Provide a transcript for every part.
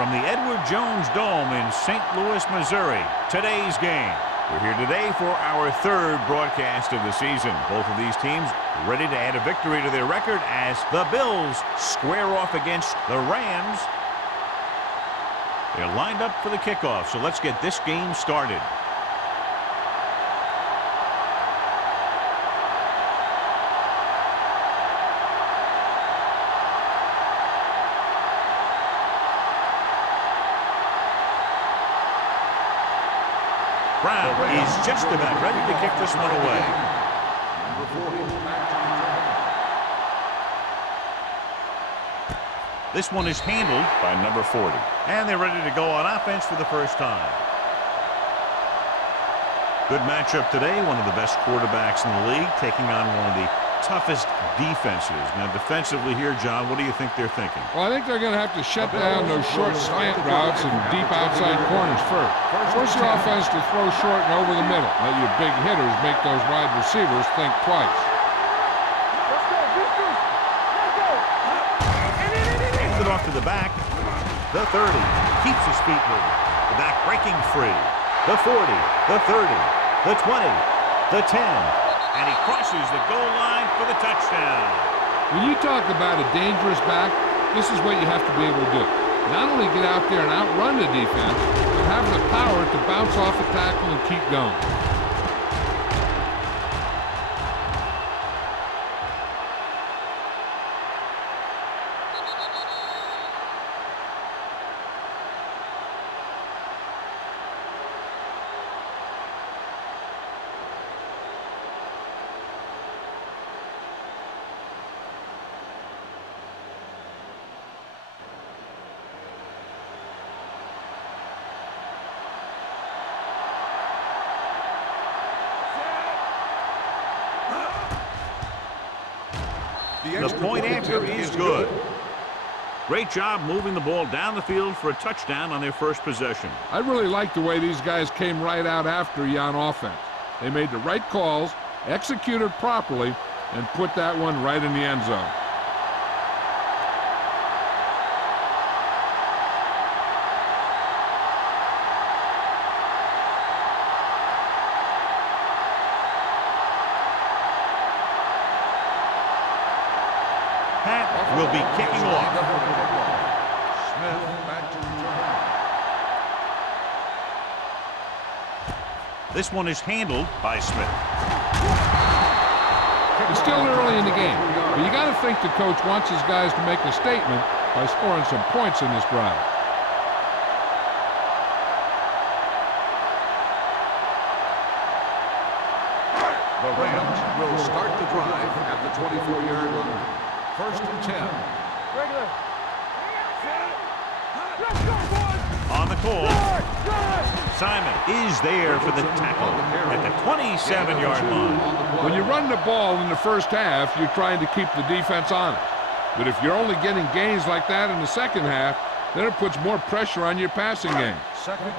from the Edward Jones Dome in St. Louis, Missouri. Today's game. We're here today for our third broadcast of the season. Both of these teams ready to add a victory to their record as the Bills square off against the Rams. They're lined up for the kickoff, so let's get this game started. Brown is just about ready to kick this one away. This one is handled by number 40. And they're ready to go on offense for the first time. Good matchup today. One of the best quarterbacks in the league taking on one of the toughest defenses. Now defensively here, John, what do you think they're thinking? Well, I think they're going to have to shut down those short slant routes and deep outside corners first. Force your offense to throw short and over the middle. Let your big hitters make those wide receivers think twice. Hands it off to the back. The 30 keeps his feet moving. The back breaking free. The 40, the 30, the 20, the 10. And he crosses the goal line for the touchdown. When you talk about a dangerous back, this is what you have to be able to do. Not only get out there and outrun the defense, but have the power to bounce off a tackle and keep going. The point after is good. Great job moving the ball down the field for a touchdown on their first possession. I really like the way these guys came right out after you on offense. They made the right calls, executed properly, and put that one right in the end zone. Will be kicking off. Smith back to return. This one is handled by Smith. It's still early in the game, but you got to think the coach wants his guys to make a statement by scoring some points in this drive. The Rams will start the drive at the 24-yard line. First and 10. On the call, Simon is there for the tackle at the 27-yard line. When you run the ball in the first half, you're trying to keep the defense honest. But if you're only getting gains like that in the second half, then it puts more pressure on your passing game.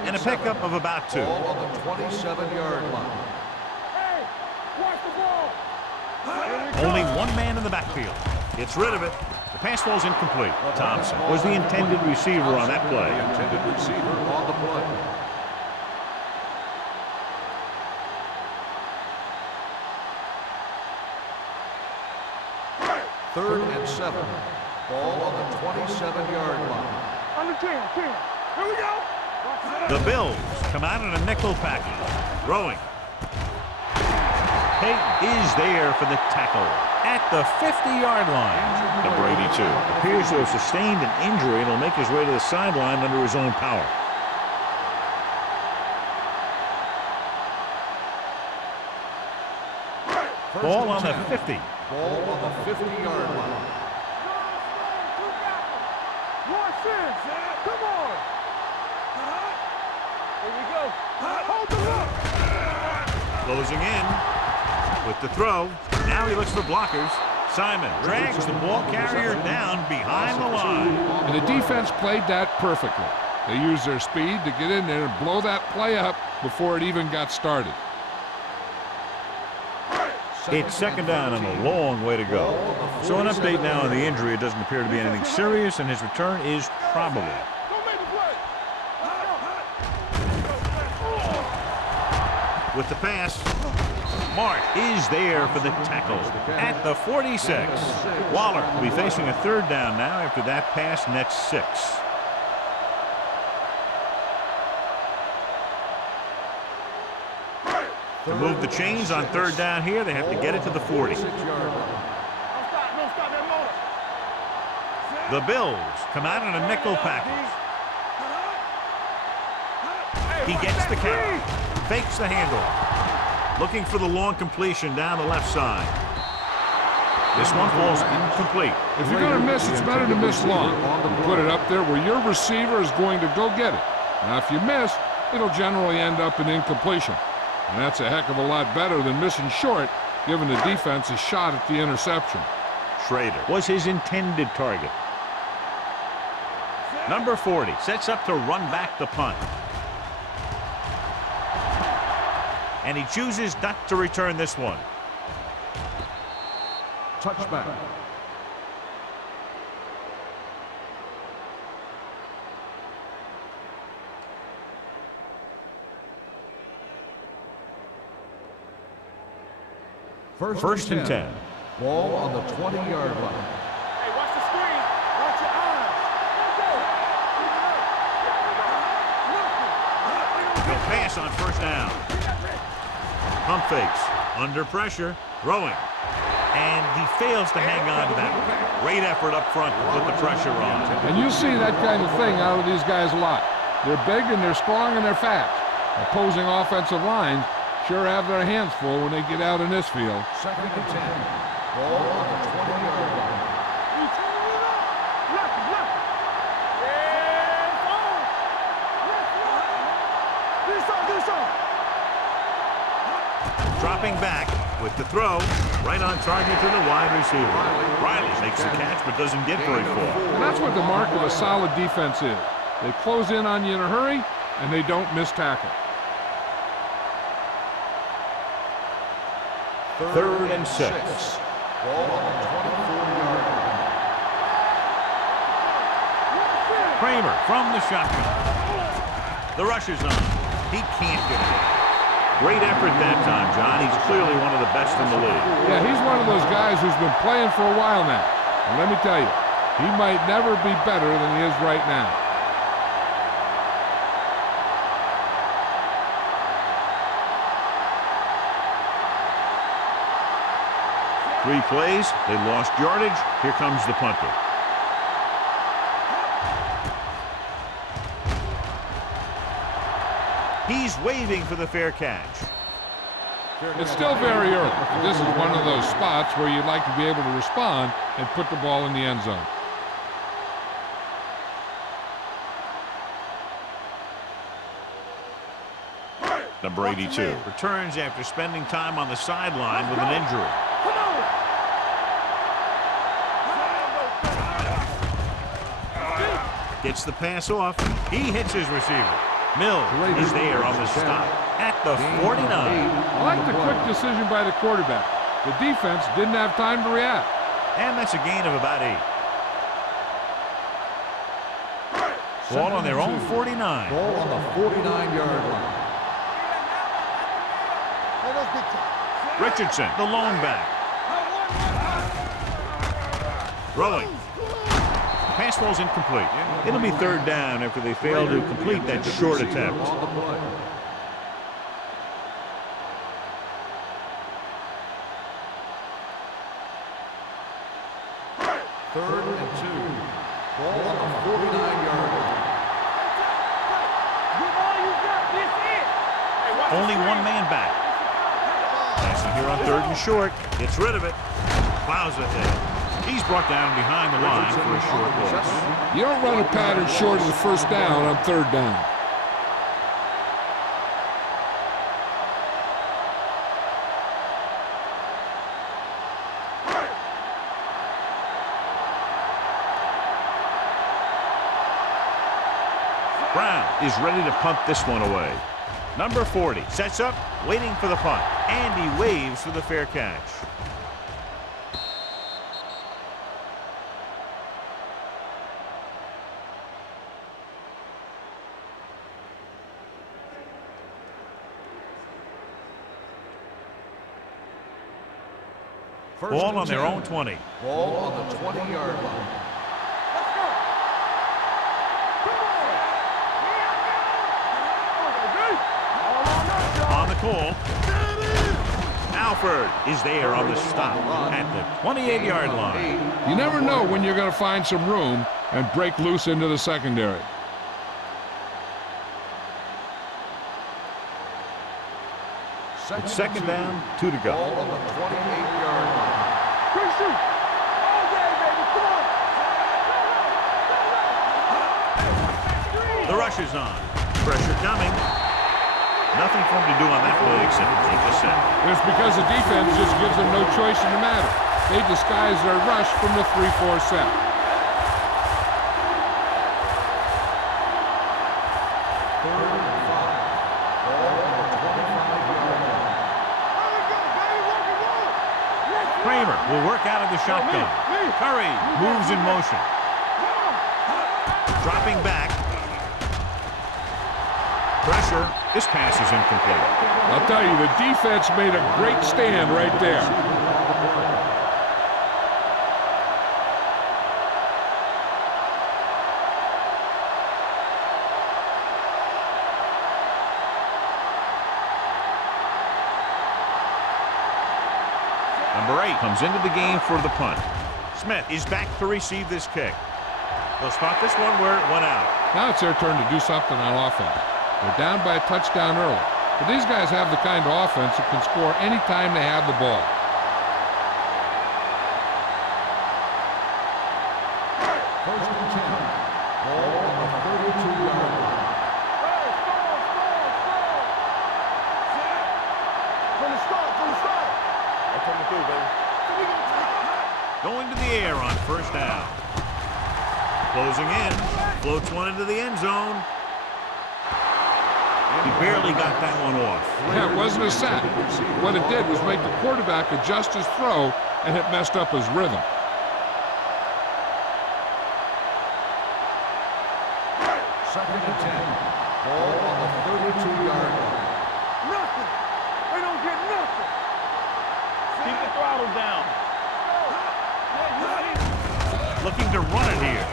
And a pickup of about 2. Ball on the 27-yard line. Only one man in the backfield. Gets rid of it. The pass falls incomplete. Thompson was the intended receiver on that play. The intended receiver on the play. Third and 7. Ball on the 27-yard line. On the 10. Here we go. The Bills come out in a nickel package. Throwing. Payton is there for the tackle at the 50-yard line. Number 82 appears to have sustained an injury and will make his way to the sideline under his own power. Ball on the 50. Ball on the 50-yard line. Come on. Here we go. Hold the look. Closing in with the throw. Now he looks for blockers. Simon drags the ball carrier down behind the line. And the defense played that perfectly. They used their speed to get in there and blow that play up before it even got started. It's second down and a long way to go. So an update now on the injury. It doesn't appear to be anything serious, and his return is probable. Don't make the with the pass. Mark is there for the tackle at the 46. Waller will be facing a third down now after that pass, net 6. To move the chains on third down here, they have to get it to the 40. The Bills come out in a nickel package. He gets the catch, fakes the handoff, looking for the long completion down the left side. This one falls incomplete. If you're going to miss, it's better to miss long. Put it up there where your receiver is going to go get it. Now, if you miss, it'll generally end up in incompletion. And that's a heck of a lot better than missing short, giving the defense a shot at the interception. Schrader was his intended target. Number 40 sets up to run back the punt. And he chooses not to return this one. Touchback. First and 10. Ball on the 20-yard line. Hey, watch the screen. Watch your eyes. He'll pass on first down. Pump fakes. Under pressure. Throwing. And he fails to hang on to that. Great effort up front to put the pressure on. And you see that kind of thing out of these guys a lot. They're big and they're strong and they're fast. Opposing offensive lines sure have their hands full when they get out in this field. Second and 10. Ball on the 20-yard line. Dropping back with the throw, right on target to the wide receiver. Riley makes the catch but doesn't get very far. And that's what the mark of a solid defense is. They close in on you in a hurry, and they don't miss tackle. Third and 6. Ball on the 24-yard line. Kramer from the shotgun. The rush is on. He can't get it. Great effort that time, John. He's clearly one of the best in the league. Yeah, he's one of those guys who's been playing for a while now. And let me tell you, he might never be better than he is right now. Three plays, they lost yardage. Here comes the punter. He's waving for the fair catch. It's still very early. But this is one of those spots where you'd like to be able to respond and put the ball in the end zone. Number 82 returns after spending time on the sideline with an injury. Gets the pass off. He hits his receiver. Mills is there on the stop at the 49. I like the quick decision by the quarterback. The defense didn't have time to react. And that's a gain of about 8. Ball on their own 49. Ball on the 49-yard line. Richardson, the lone back. Throwing. Pass falls incomplete. It'll be third down after they fail to complete that short attempt. Third and 2. Ball on the 49-yard line. Only one man back. Passing here on third and short. Gets rid of it. Plows ahead. He's brought down behind the line for a short loss. You don't run a pattern short of the first down on third down. Brown is ready to punt this one away. Number 40 sets up, waiting for the punt, and he waves for the fair catch. Ball on their own 20. Ball on the 20-yard line. On the call. Alford is there on the stop at the 28-yard line. You never know when you're going to find some room and break loose into the secondary. It's second down, 2 to go. Ball on the 28-yard line. The rush is on. Pressure coming. Nothing for him to do on that play except take a set. It's because the defense just gives them no choice in the matter. They disguise their rush from the 3-4 set. Kramer will work out of the shotgun. Curry moves in motion. Dropping back. Pressure. This pass is incomplete. I'll tell you, the defense made a great stand right there. Number 8 comes into the game for the punt. Smith is back to receive this kick. They'll spot this one where it went out. Now it's their turn to do something on offense. They're down by a touchdown early. But these guys have the kind of offense that can score any time they have the ball. First and 10. Ball on the 32-yard line. From the start. That's what we do, baby. Going to the air on first down. Closing in. Floats one into the end zone. He barely got that one off. Yeah, it wasn't a sack. What it did was make the quarterback adjust his throw, and it messed up his rhythm. Second and 10. Ball on the 32-yard line. Nothing. They don't get nothing. Keep the throttle down. Looking to run it here.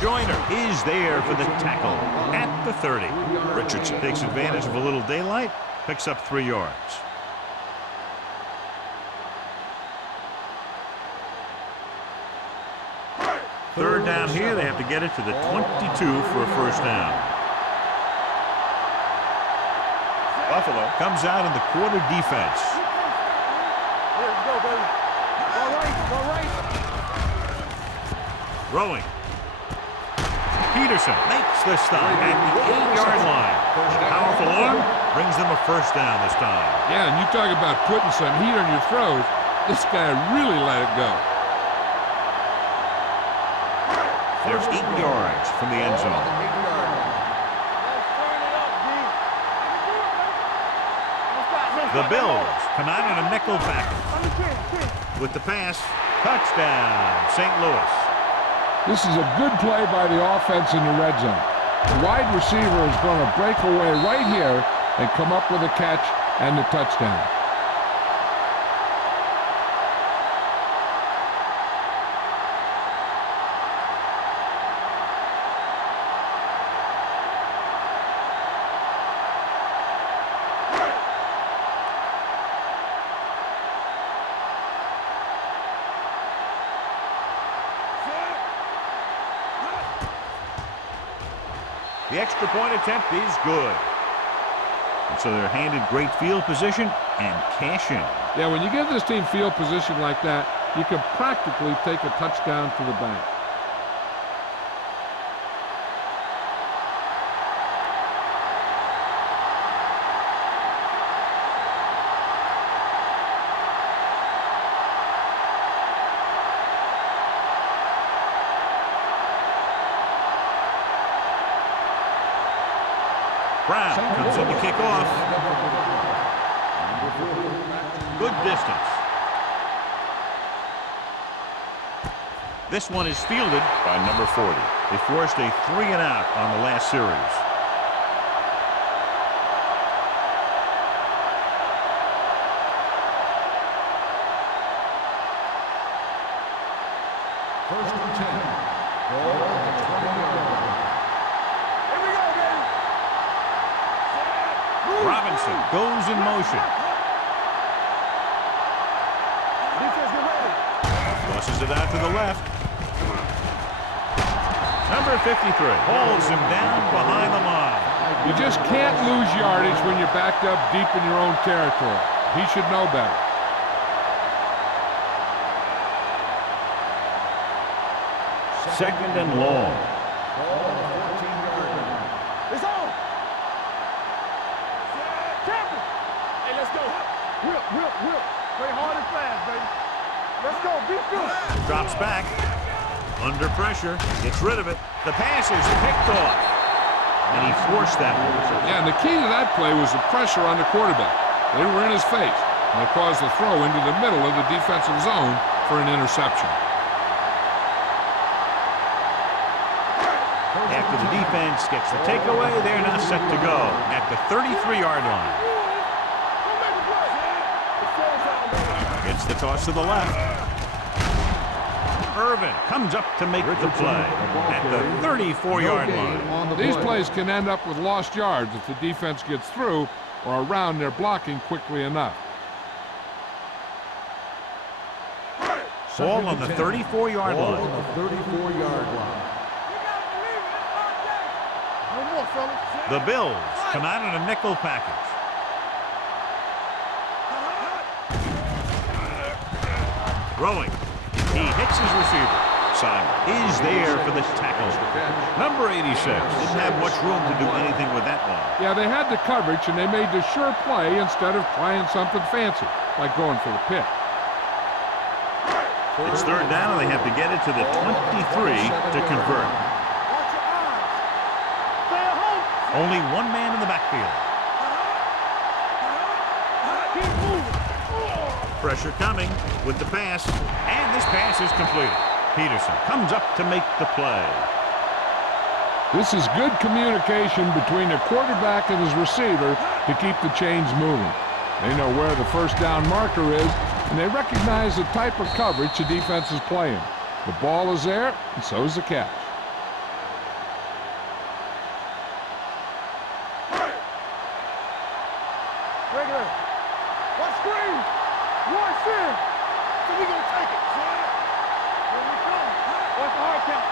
Joyner is there for the tackle at the 30. Richardson takes advantage of a little daylight, picks up 3 yards. Third down here, they have to get it to the 22 for a first down. Buffalo comes out in the quarter defense. Let's go, baby. All right. Rowing. Peterson makes the stop at the 8-yard line. Powerful arm brings them a first down this time. Yeah, and you talk about putting some heat on your throws. This guy really let it go. There's 8 yards from the end zone. Let's turn it up, D. The Bills come out in a nickel back. With the pass, touchdown, St. Louis. This is a good play by the offense in the red zone. The wide receiver is going to break away right here and come up with a catch and the touchdown. The extra point attempt is good. And so they're handed great field position and cash in. Yeah, when you give this team field position like that, you can practically take a touchdown to the bank. Brown comes in to kick off. Good distance. This one is fielded by number 40. They forced a 3-and-out on the last series. First and 10. Ball on the 20-yard line. Here we go, baby. Robinson goes in motion. Defense, get ready. Tosses it out to the left. Number 53 holds him down behind the line. You just can't lose yardage when you're backed up deep in your own territory. He should know better. Second and long. Ball on the 14-yard line. It's on. Champion. Hey, let's go. Whip, whip, whip. Play hard and fast, baby. Let's go. Be good. Drops back. Under pressure. Gets rid of it. The pass is picked off. And he forced that one. Yeah, and the key to that play was the pressure on the quarterback. They were in his face, and it caused the throw into the middle of the defensive zone for an interception. After the defense gets the takeaway, they're now set to go at the 33-yard line. Gets the toss to the left. Irvin comes up to make the play at the 34-yard line. These plays can end up with lost yards if the defense gets through or around their blocking quickly enough. Ball on the 34-yard Ball line. on the 34-yard line. No more, fellas. The Bills come out in a nickel package. Throwing. He hits his receiver. Simon is there for the tackle. Number 86 didn't have much room to do anything with that one. Yeah, they had the coverage, and they made the sure play instead of trying something fancy, like going for the pick. It's third down, and they have to get it to the 23 to convert. Watch your eyes. Stay at home. Only one man in the backfield. Keep moving. Pressure coming with the pass, and this pass is completed. Peterson comes up to make the play. This is good communication between the quarterback and his receiver to keep the chains moving. They know where the first down marker is, and they recognize the type of coverage the defense is playing. The ball is there, and so is the catch. Regular. What screen? One sin. So we gonna take it. Here we come. What's the hard count?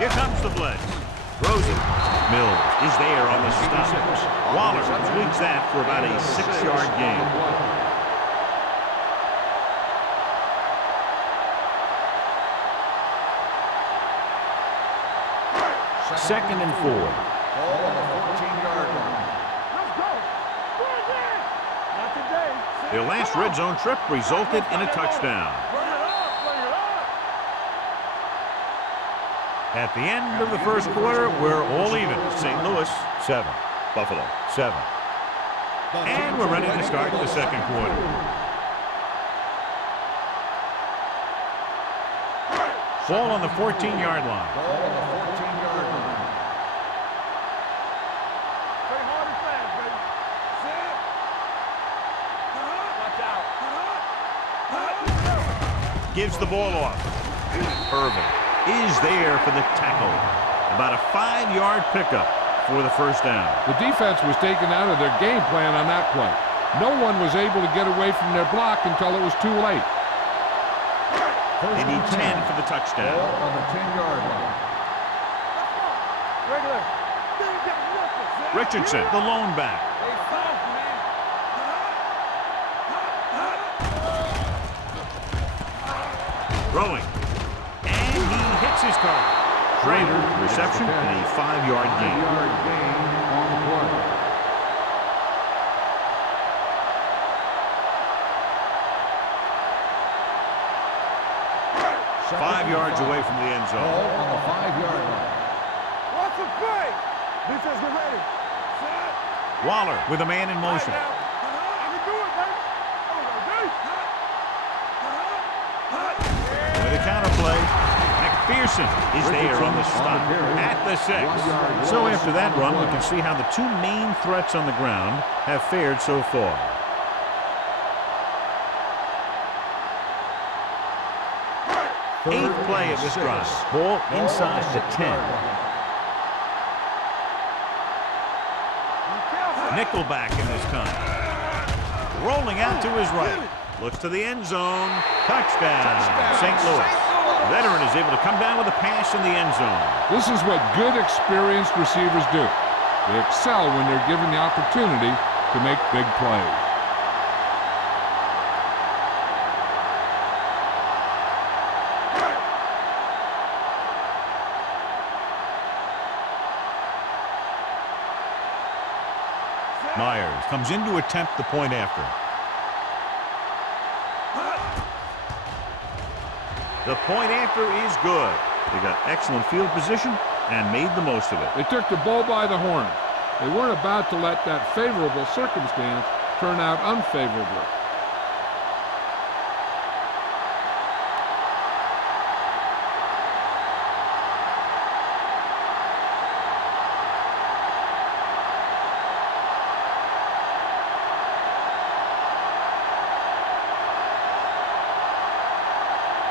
Here comes the blitz. Throws it. Mills is there on the stop. Waller completes that for about a 6-yard gain. Second and 4. Ball on the 14-yard line. Let's go. We're again. Not today. Their last red zone trip resulted in a touchdown. Bring it up. Bring it up. At the end of the first quarter, we're all even. St. Louis, 7. Buffalo, 7. And we're ready to start the second quarter. Ball on the 14-yard line. Ball on the 14-yard line. Play hard and fast, baby. Sit. Watch out. Gives the ball off. Irvin is there for the tackle. About a 5-yard pickup for the first down. The defense was taken out of their game plan on that play. No one was able to get away from their block until it was too late. They need 10 for the touchdown. Ball on the 10-yard line. Regular. They ain't got nothing. Richardson, the lone back. They soft, man. Throwing. And he hits his target. Schrader, reception, and a 5-yard gain. 5-yard gain on the play. Second 5 yards away from the end Ball zone. on the 5-yard line. Watch the play. Defense, get ready. Set. Waller with a man in motion. Right now. I can do it, baby. With a counter play, McPherson is there on the stop at the 6. So after that run, we can see how the two main threats on the ground have fared so far. 8th play of this drive. Ball inside the 10. Nickelback in this time. Rolling out to his right. Looks to the end zone. Touchdown. St. Louis. The veteran is able to come down with a pass in the end zone. This is what good, experienced receivers do. They excel when they're given the opportunity to make big plays. Myers comes in to attempt the point after. The point after is good. They got excellent field position and made the most of it. They took the bull by the horns. They weren't about to let that favorable circumstance turn out unfavorably.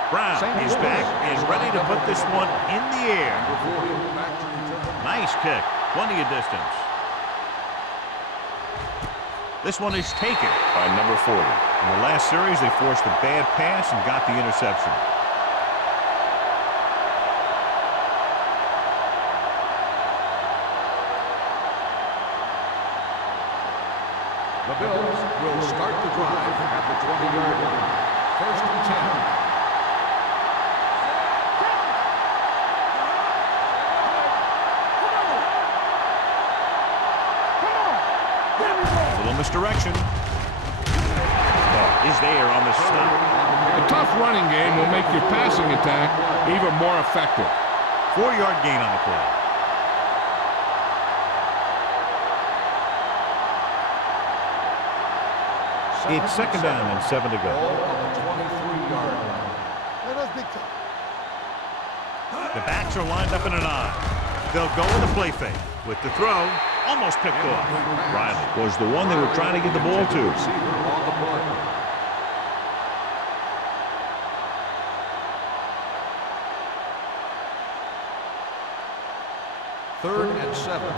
Brown is back and ready to put this one in the air. Nice kick. Plenty of distance. This one is taken by number 40. In the last series, they forced a bad pass and got the interception. The Bills will start the drive at the 20-yard line. 1st and 10. Misdirection. Is there on the stop. A tough running game will make your passing attack even more effective. 4-yard gain on the play. It's 2nd down and 7 to go. On the 23-yard line. The backs are lined up in an I. They'll go with a play fake. With the throw, almost picked off. Riley was the one they were trying to get the ball to. Third and 7.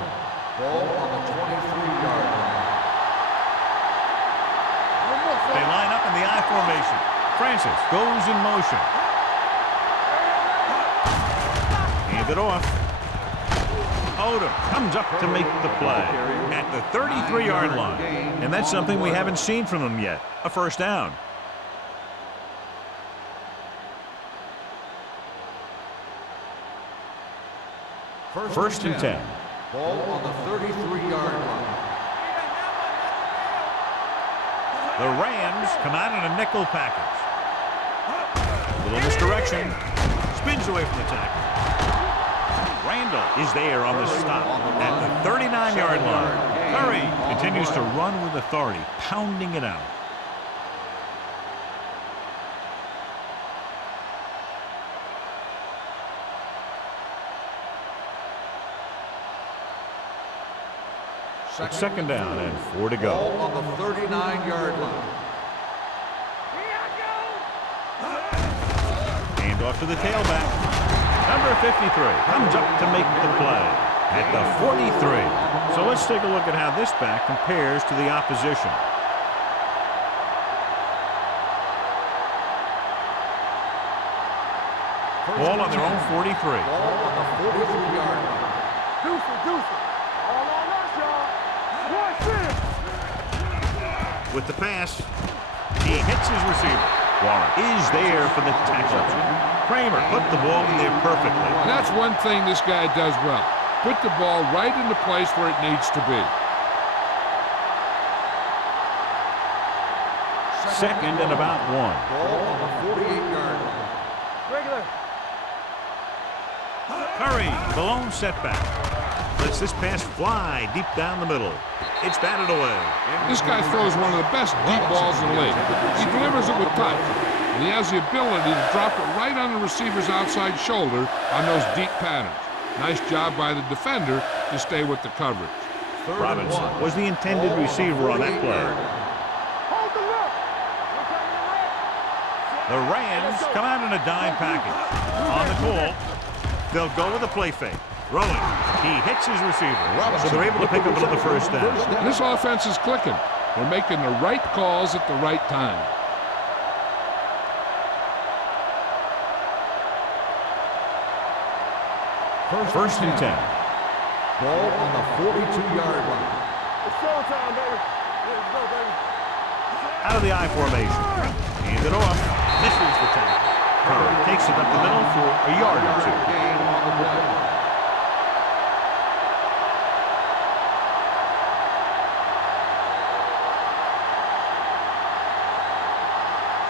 Ball on the 23-yard line. They line up in the I formation. Francis goes in motion. Hand it off. Odom comes up to make the play at the 33-yard line. And that's something we haven't seen from him yet. A first down. First and 10. Ball on the 33-yard line. The Rams come out in a nickel package. A little misdirection. Spins away from the tackle. Randall is there on the stop at the 39-yard line. Curry continues to run with authority, pounding it out. It's 2nd down and 4 to go. Ball on the 39-yard line. Hand off to the tailback. Number 53 comes up to make the play at the 43. So let's take a look at how this back compares to the opposition. Ball on their own 43. Ball on the 43-yard line. Deuce it. All on us, y'all. With the pass, he hits his receiver. Warren is there for the tackle. Kramer put the ball in there perfectly. That's one thing this guy does well. Put the ball right in the place where it needs to be. 2nd and about 1. Ball on the 48-yard line. Regular. Curry, the lone setback. Lets this pass fly deep down the middle. It's batted away. This guy throws one of the best deep balls in the league. He delivers it with touch, and he has the ability to drop it right on the receiver's outside shoulder on those deep patterns. Nice job by the defender to stay with the coverage. Robinson was the intended receiver on that play. Hold the look. The Rams come out in a dime package. On the call, they'll go with a play fake. Rolling. He hits his receiver. So they're able to pick up another first down. This offense is clicking. They're making the right calls at the right time. First and 10. Ball on the 42-yard line. It's showtime, baby. Let's go, baby. Out of the I formation. Hand it off. Misses the tackle. Curry takes it up the middle for a yard or two. Gain on the play.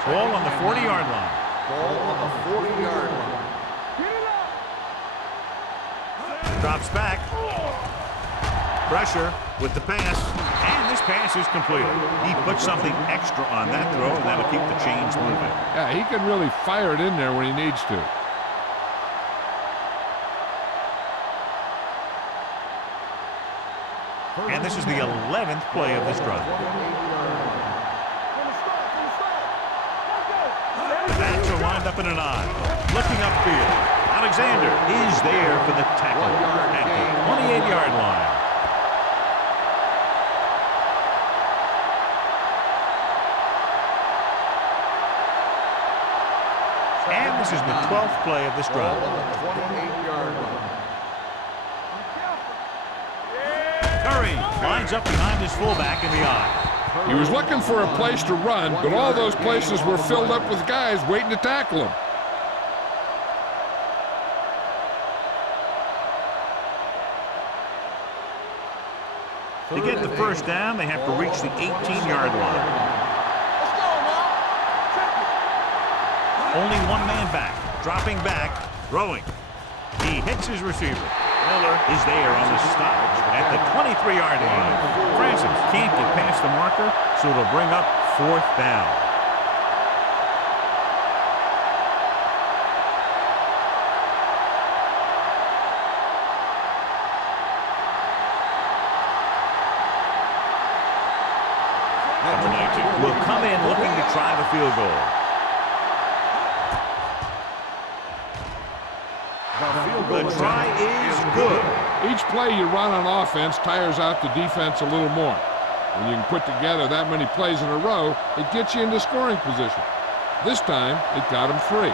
Ball on the 40-yard line. Ball on the 40-yard line. Get it up. Drops back. Pressure with the pass. And this pass is completed. He put something extra on that throw, and that'll keep the chains moving. Yeah, he can really fire it in there when he needs to. And this is the 11th play of this drive. From the start, from the start. The backs are lined up in an I. Looking upfield. Alexander is there for the tackle at the 28-yard line. And this is the 12th play of this drive. Ball on the 28-yard line. Curry lines up behind his fullback in the I. He was looking for a place to run, but all those places were filled up with guys waiting to tackle him. To get the first down, they have to reach the 18-yard line. Let's go now. Check it. Only one man back. Dropping back. Throwing. He hits his receiver. Miller is there on the stop at the 23-yard line. Francis can't get past the marker, so it'll bring up fourth down. Number 19 will come in looking to try the field goal. The try is good. Each play you run on offense tires out the defense a little more. When you can put together that many plays in a row, it gets you into scoring position. This time, it got him free.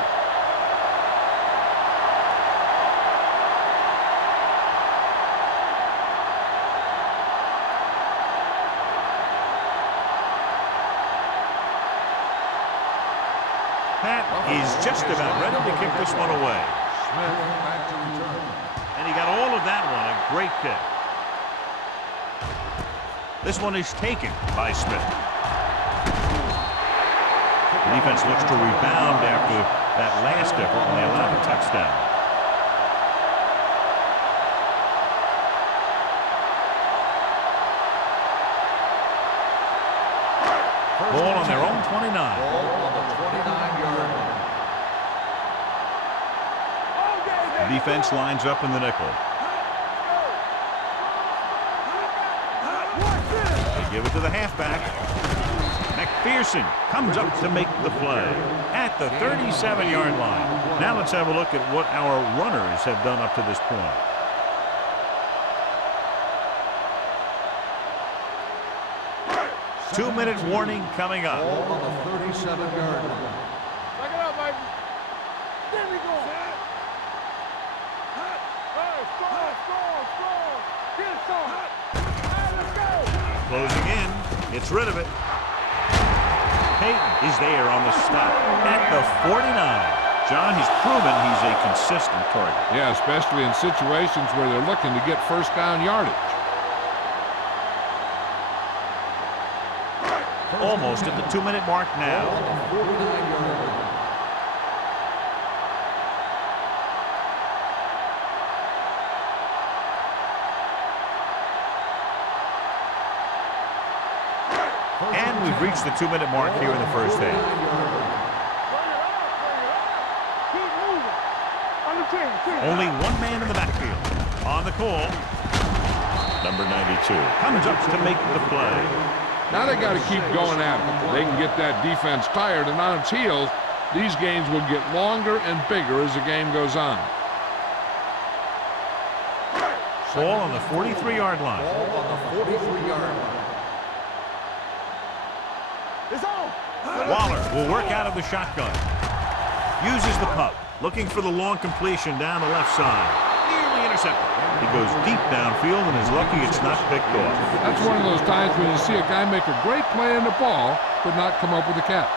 Pat is just about ready to kick this one away. Smith back to return. And he got all of that one. A great kick. This one is taken by Smith. The defense looks to rebound after that last effort when they allowed a touchdown. Ball on their own 29. Ball on the 29-yard line. The defense lines up in the nickel. They give it to the halfback. McPherson comes up to make the play at the 37-yard line. Now let's have a look at what our runners have done up to this point. Two-minute warning coming up. Ball on the 37-yard line. Back it up, baby. There we go. Hey, strong. Get it strong. Hey, let's go. Closing in, gets rid of it. Peyton is there on the stop at the 49. John, he's proven he's a consistent target. Yeah, especially in situations where they're looking to get first down yardage. Almost at the 2-minute mark now. Ball on the 49-yard line. And we've reached the 2-minute mark here in the first half. Bring it up. Keep moving. On the 10. Only one man in the backfield. On the call, number 92 comes up to make the play. Now they got to keep going at it. They can get that defense tired and on its heels, These games will get longer and bigger as the game goes on. Ball on the 43-yard line. Ball on the 43-yard line. It's on. Waller will work out of the shotgun. Uses the pup, looking for the long completion down the left side. Nearly intercepted. He goes deep downfield and is lucky it's not picked off. That's one of those times when you see a guy make a great play on the ball, but not come up with a catch.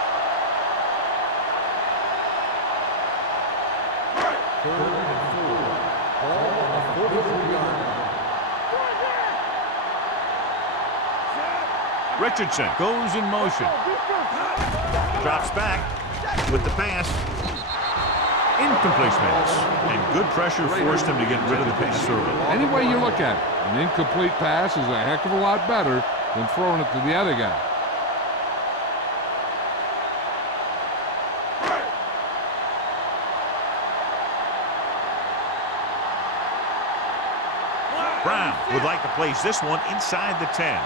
Third and 4. Ball on the 43-yard line. Richardson goes in motion. Drops back with the pass. Incomplete pass. And good pressure forced him to get rid of the pass early. Any way you look at it, an incomplete pass is a heck of a lot better than throwing it to the other guy. Brown would like to place this one inside the 10.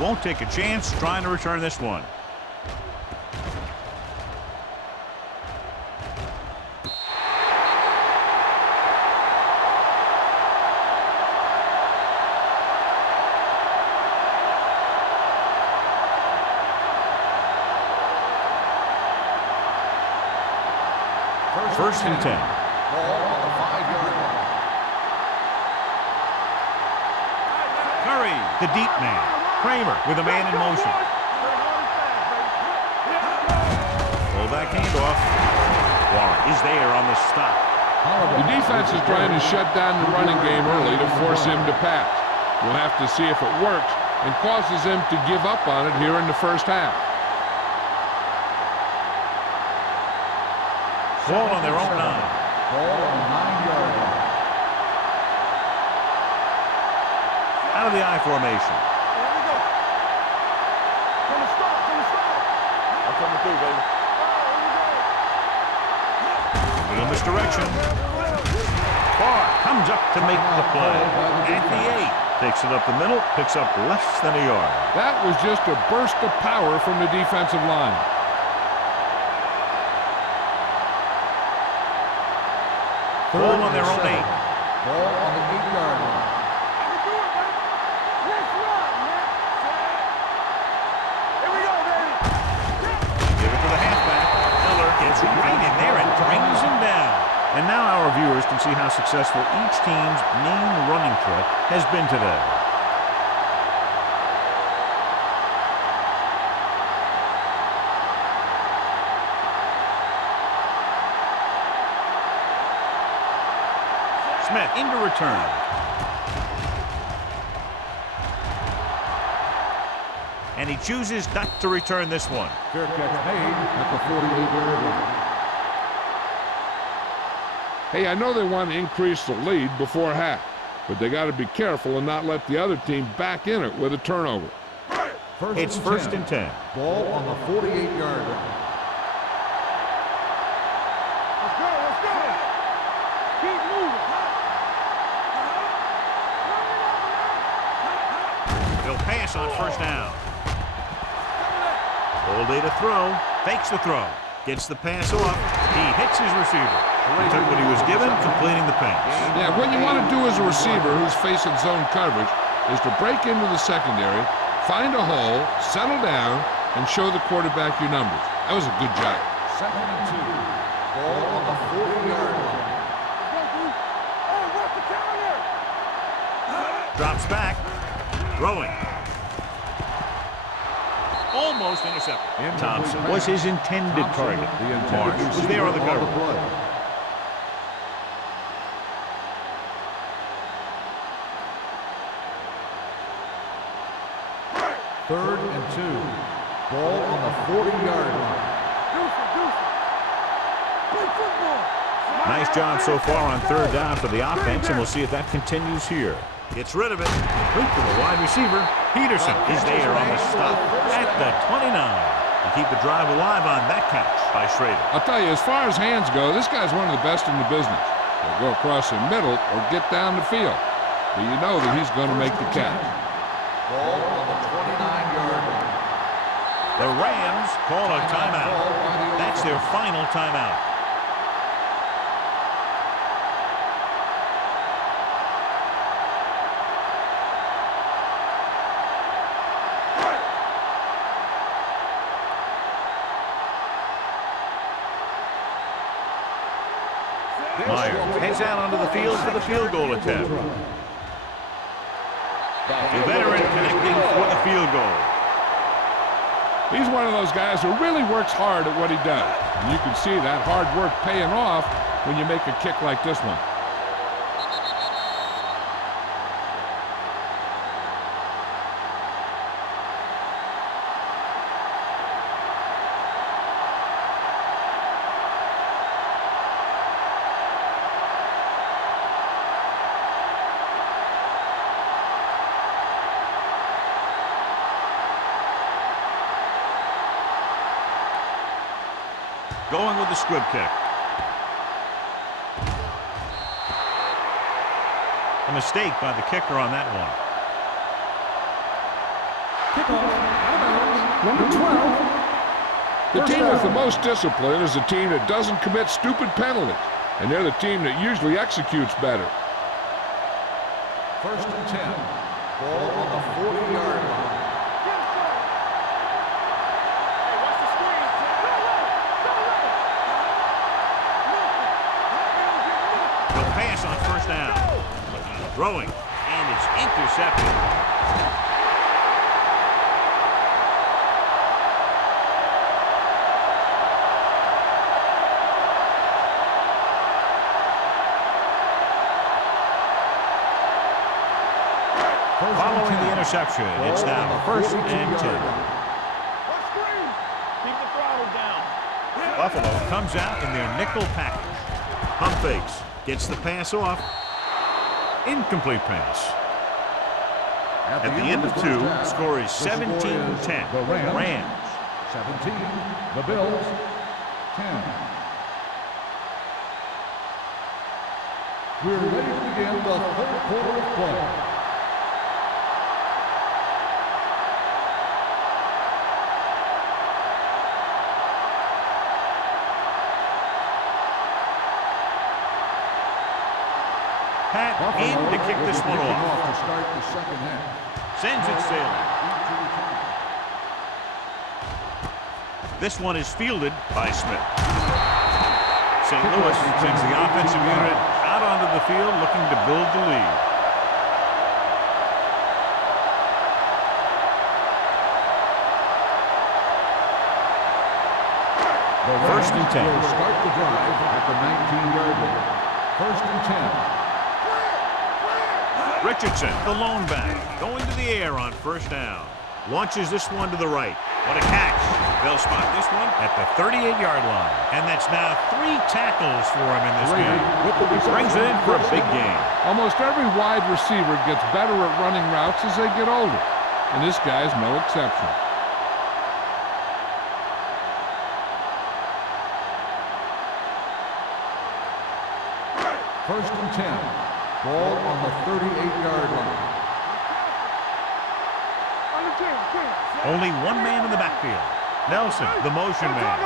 Won't take a chance trying to return this one. First and 10. Ball on the 5-yard line. Curry, the deep man. Kramer with a man in motion. Fullback handoff. Warren is there on the stop. The defense is trying to shut down the running game early to force him to pass. We'll have to see if it works and causes him to give up on it here in the first half. Ball on their own 9. Ball on the 9-yard line. Out of the I formation. Little misdirection. Barr comes up to make the play. At the 8. Takes it up the middle. Picks up less than a yard. That was just a burst of power from the defensive line. Ball on their own 8. Ball on the 8-yard line. Give it to the halfback. Miller gets right in there and brings him down. And now our viewers can see how successful each team's main running threat has been today. Smith into return. And he chooses not to return this one. Fair catch made at the 48-yard line. Hey, I know they want to increase the lead before half, but they got to be careful and not let the other team back in it with a turnover. It's first and 10. Ball on the 48-yard line. Let's go. Keep moving. He'll pass on first down. All day to throw. Fakes the throw. Gets the pass off. He hits his receiver. He took what he was given, completing the pass. Yeah, what you want to do as a receiver who's facing zone coverage is to break into the secondary, find a hole, settle down, and show the quarterback your numbers. That was a good job. Second and 2. Ball on the 40-yard line. Drops back. Throwing. Almost intercepted. Thompson was his intended target. Marsh was there on the cover. Third and 2. Ball on the 40-yard line. Nice job so far on third down for the offense, and we'll see if that continues here. Gets rid of it. Complete to the wide receiver. Peterson is there on the stop at the 29. To keep the drive alive on that catch by Schrader. I'll tell you, as far as hands go, this guy's one of the best in the business. They'll go across the middle or get down the field. but you know that he's going to make the catch. Ball on the 29-yard line. The Rams call a timeout. That's their final timeout. Myers heads out onto the field for the field goal attempt. The veteran connecting for the field goal. He's one of those guys who really works hard at what he does. And you can see that hard work paying off when you make a kick like this one. Going with the squib kick. A mistake by the kicker on that one. Kickoff, number 12. The team with the most discipline is the team that doesn't commit stupid penalties. And they're the team that usually executes better. First and 10. Ball on the 40-yard line. On first down. Throwing, and it's intercepted. Following the interception, it's now first and 10. Keep the throttle down. Buffalo comes out in their nickel package. Pump fakes. Gets the pass off. Incomplete pass. At the end of two, the score is 17-10. The Rams 17. The Bills 10. We're ready to begin the third quarter of play. Pat in to kick this one off. To start the second half. Sends it sailing. This one is fielded by Smith. St. Louis sends the offensive unit out onto the field looking to build the lead. First and 10. Will start the drive at the 19-yard line. First and 10. Richardson, the lone back, going to the air on first down. Launches this one to the right. What a catch. They'll spot this one at the 38-yard line. And that's now 3 tackles for him in this game. He brings it in for a big game. Almost every wide receiver gets better at running routes as they get older. And this guy's no exception. First and 10. Ball on the 38-yard line. Only one man in the backfield. Nelson, the motion man.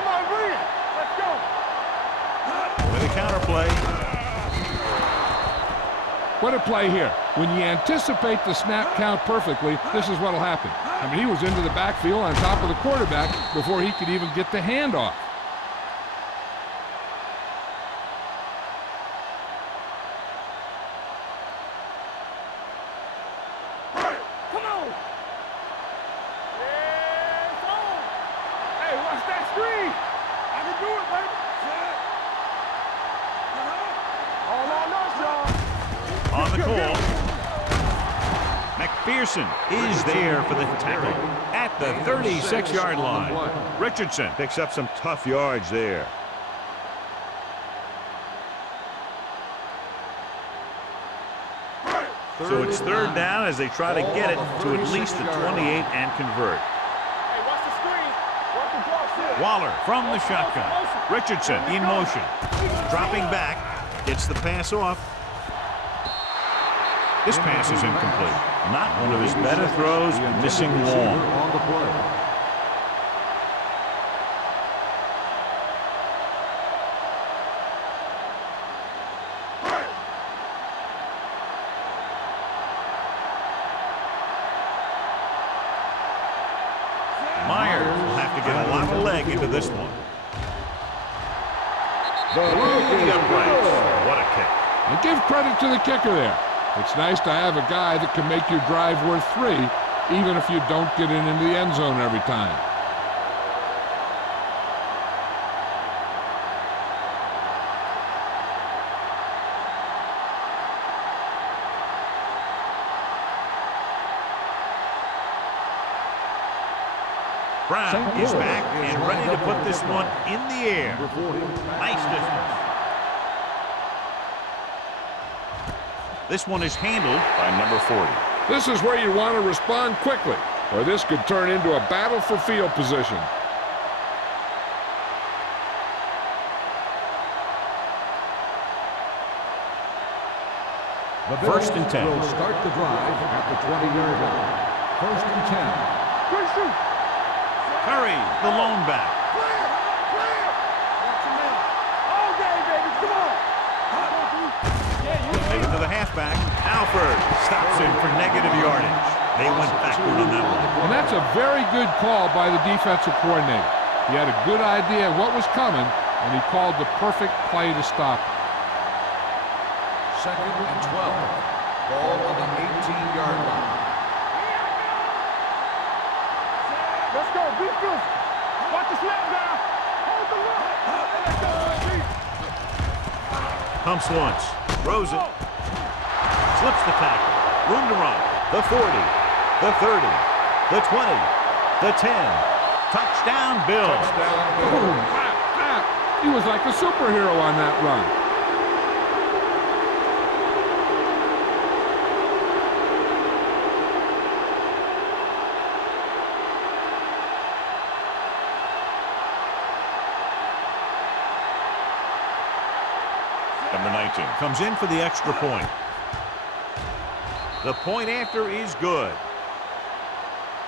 With a counter play. What a play here. When you anticipate the snap count perfectly, this is what will happen. I mean, he was into the backfield on top of the quarterback before he could even get the handoff. On the call, McPherson is there for the tackle at the 36-yard line. Richardson picks up some tough yards there. So it's third down as they try to get it to at least the 28 and convert. Waller from the shotgun. Richardson in motion. Dropping back. Gets the pass off. This pass is incomplete. Not one of his better throws, missing long. On the play. Myers will have to get a lot of leg into this one. The uprights. What a kick. And give credit to the kicker there. It's nice to have a guy that can make your drive worth 3, even if you don't get it into the end zone every time. Brown is back and ready to put this one in the air. Nice distance. This one is handled by number 40. This is where you want to respond quickly, or this could turn into a battle for field position. The First and 10. will start the drive at the 20-yard line. First and 10. Good shoot. Curry, the lone back. Clear. Watch him in. All day, baby. Come on. Take it to the halfback. Alford stops him for negative yardage. They went backward on that one. And that's a very good call by the defensive coordinator. He had a good idea of what was coming, and he called the perfect play to stop it. Second and 12. Ball on the 18-yard line. Let's go. Be good. Watch the snap now. Hold the look. Let's go, baby. Pumps once. Throws it. Slips the tackle. Room to run. The 40. The 30. The 20. The 10. Touchdown, Bills. Boom. He was like a superhero on that run. Number 19 comes in for the extra point. The point after is good.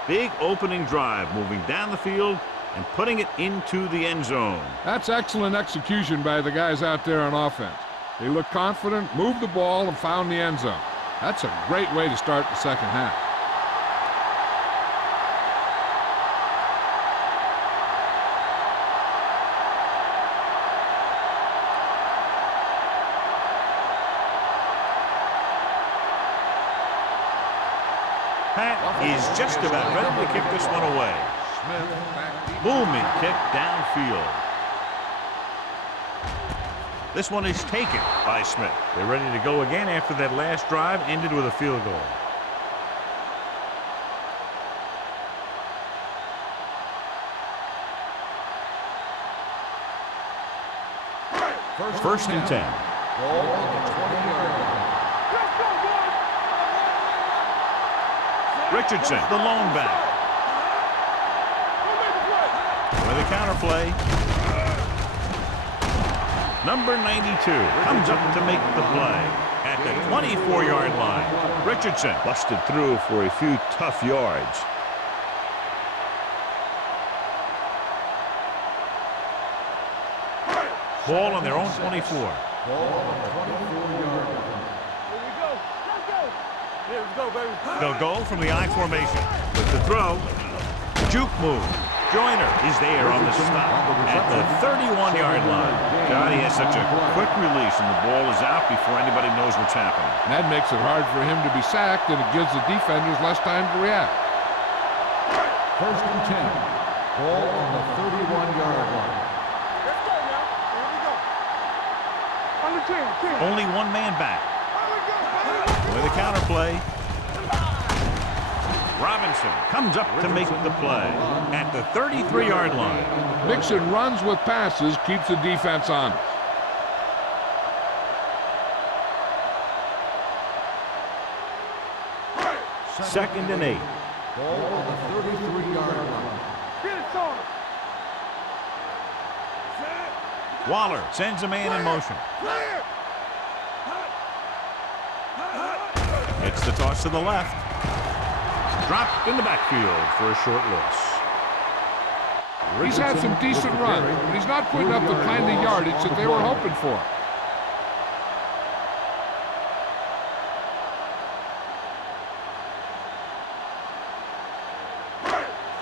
Big opening drive, moving down the field and putting it into the end zone. That's excellent execution by the guys out there on offense. They looked confident, moved the ball, and found the end zone. That's a great way to start the second half. Pat is just about ready to kick this one away. Booming kick downfield. This one is taken by Smith. They're ready to go again after that last drive ended with a field goal. First and 10. Ball on the 20-yard line. Let's go, boys. Richardson, the lone back. Go make the play. With a counter play. Number 92 comes up to make the play at the 24-yard line. Richardson busted through for a few tough yards. Ball on their own 24. Ball on the 24-yard line. Here we go. Let's go. Here we go, baby. They'll go from the I formation with the throw. Juke move. Joyner is there on the stop at the 31-yard line. God, he has such a quick release, and the ball is out before anybody knows what's happening. And that makes it hard for him to be sacked, and it gives the defenders less time to react. First and 10. Ball on the 31-yard line. Let's go now. Here we go. On the 10. Only one man back. Here we go. With a counter play. Robinson comes up to make the play at the 33-yard line. Mixing runs with passes keeps the defense honest. Second and 8. Ball on the 33-yard line. Get it, Tony. Waller sends a man in motion. Clear. It's the toss to the left. Dropped in the backfield for a short loss. He's had some decent runs, but he's not putting up the kind of yardage that they were hoping for.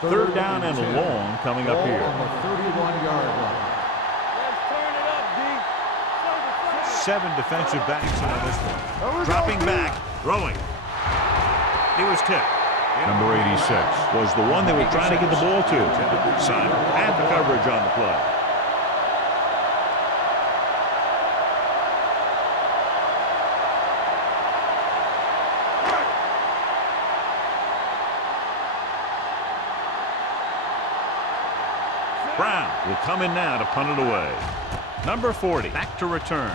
Third down and long coming up here. On the 31-yard line. Let's turn it up, D. 7 defensive backs on this one. Dropping back, throwing. He was tipped. Number 86 was the one they were trying to get the ball to. Simon had the coverage on the play. Brown will come in now to punt it away. Number 40 back to return.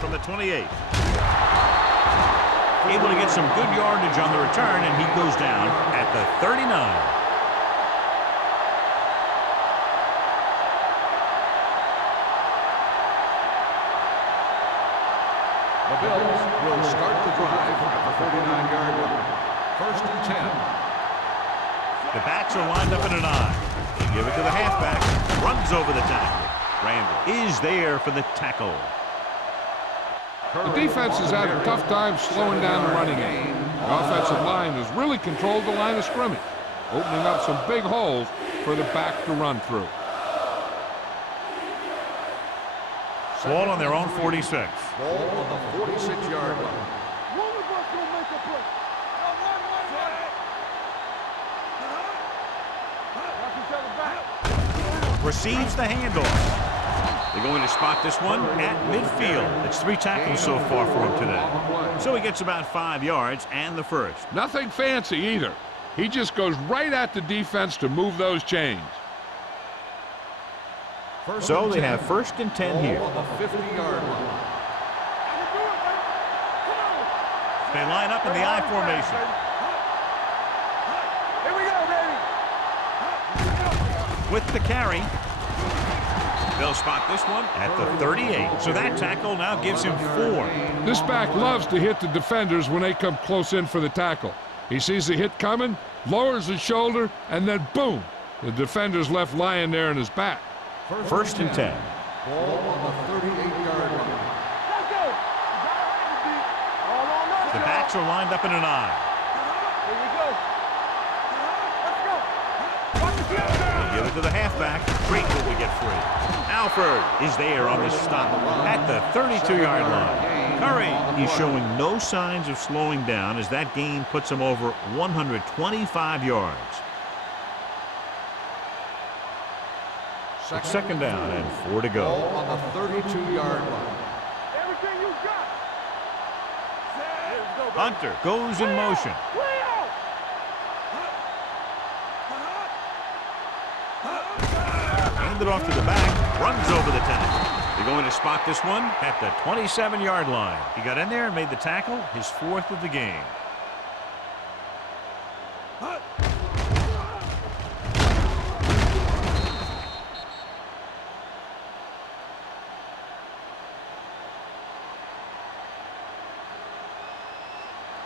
From the 28. Able to get some good yardage on the return, and he goes down at the 39. The Bills will start the drive at the 39-yard line. First and 10. The backs are lined up in an I. They give it to the halfback. Runs over the tackle. Randall is there for the tackle. The defense has had a tough time slowing down the running game. The offensive line has really controlled the line of scrimmage, opening up some big holes for the back to run through. Ball on their own 46. Ball on the 46-yard line. One of us gonna make a play. Watch each other back. Receives the handoff. They're going to spot this one at midfield. It's 3 tackles so far for him today. So he gets about 5 yards and the first. Nothing fancy either. He just goes right at the defense to move those chains. So they have first and 10 here. On the 50-yard line. They line up in the I formation. Here we go, baby. With the carry. They'll spot this one at the 38. So that tackle now gives him 4. This back loves to hit the defenders when they come close in for the tackle. He sees the hit coming, lowers his shoulder, and then boom, the defender's left lying there in his back. First and 10. Ball on the 38-yard line. Let's go. All on us, The y'all. backs are lined up in an I. Here we go. Let's go. Watch the field. They give it to the halfback. Great move to get free. Alford is there on the stop at the 32-yard line. Curry is showing no signs of slowing down as that gain puts him over 125 yards. Second down and 4 to go. Ball on the 32-yard line. Everything you got. Let's go, baby. Hunter goes in motion. Hand it off to the back. Runs over the tackle. They're going to spot this one at the 27-yard line. He got in there and made the tackle, his 4th of the game.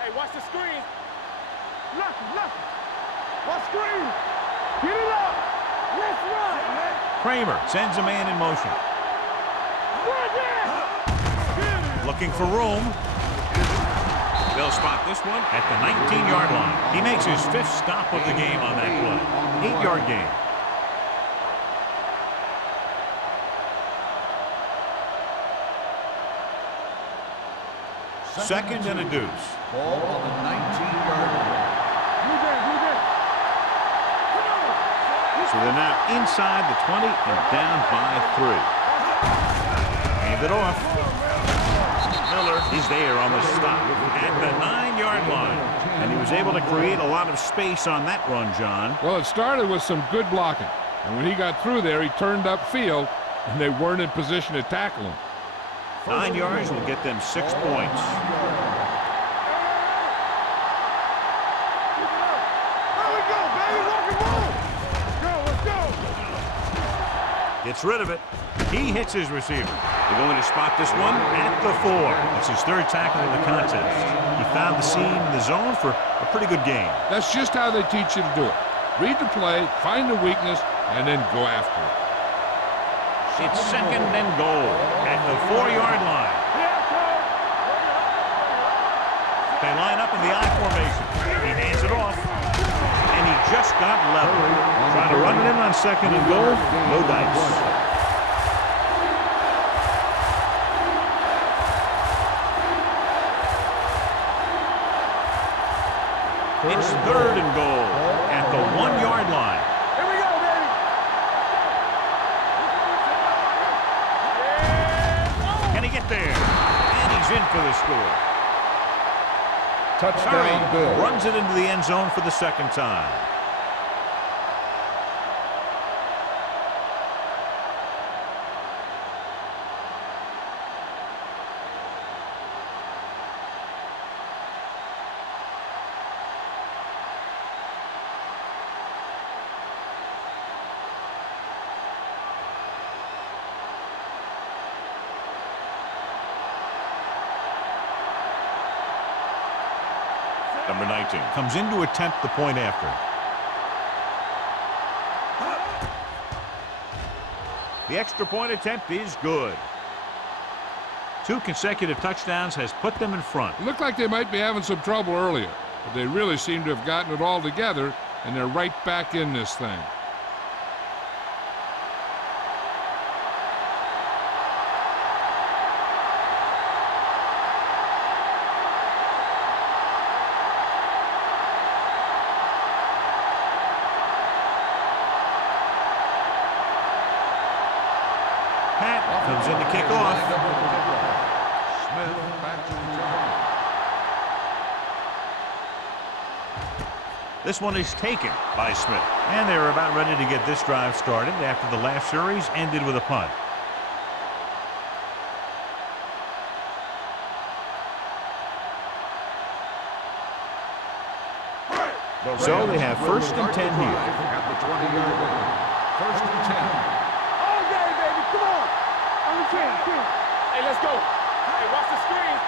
Hey, watch the screen. Left. Watch screen. Get it up. Let's run, man. Kramer sends a man in motion. Looking for room. They'll spot this one at the 19-yard line. He makes his 5th stop of the game on that play. 8-yard gain. Second and a deuce. Ball on the 19-yard line. So they're now inside the 20 and down by 3. Hand it off. Miller is there on the stop at the 9-yard line. And he was able to create a lot of space on that run, John. Well, it started with some good blocking. And when he got through there, he turned upfield, and they weren't in position to tackle him. 9 yards will get them 6 points. Gets rid of it. He hits his receiver. They're going to spot this one at the 4. It's his third tackle of the contest. He found the seam in the zone for a pretty good gain. That's just how they teach you to do it. Read the play, find the weakness, and then go after it. It's second and goal at the 4-yard line. They line up in the I formation. He hands it off, and he just got level. Trying to run it in on second and goal. No dice. It's third and goal at the 1-yard line. Here we go, baby. Can he get there? And he's in for the score. Touchdown, Bill. Runs it into the end zone for the second time. Number 19 comes in to attempt the point after. The extra point attempt is good. 2 consecutive touchdowns has put them in front. It looked like they might be having some trouble earlier, but they really seem to have gotten it all together, and they're right back in this thing. Comes in to kick off. Smith back to return. This one is taken by Smith. And they're about ready to get this drive started after the last series ended with a punt. So they have first and 10 here. At the 20-yard line. First and 10. Hey, let's go. Hey, watch the screen.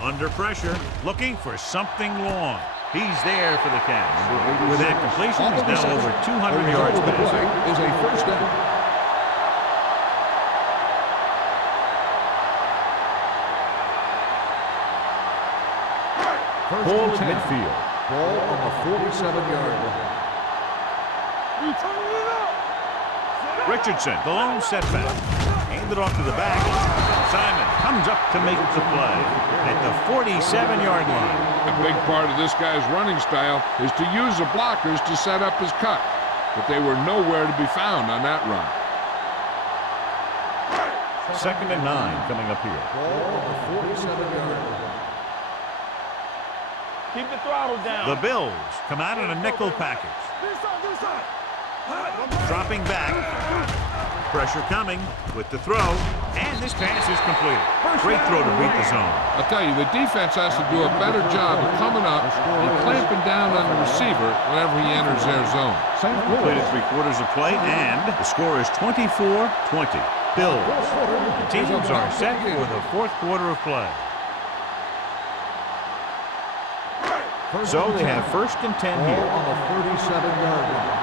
Under pressure, looking for something long. He's there for the catch. With that completion, he's now over 200 yards passing. Is a first down. Ball at midfield. Ball on the 47-yard line. We turning it up. Richardson, the lone setback. Handed off to the back. Simon comes up to make the play at the 47-yard line. A big part of this guy's running style is to use the blockers to set up his cut, but they were nowhere to be found on that run. Second and 9 coming up here. Ball on the 47-yard line. Keep the throttle down. The Bills come out in a nickel package. This side. Dropping back. Pressure coming with the throw. And this pass is completed. Great throw to beat the zone. I'll tell you, the defense has to do a better job of coming up and clamping down on the receiver whenever he enters their zone. Completed 3/4 of play, and the score is 24-20. Bills. The teams are set for the 4th quarter of play. So they have first and 10 Ball here. on the 37-yard line.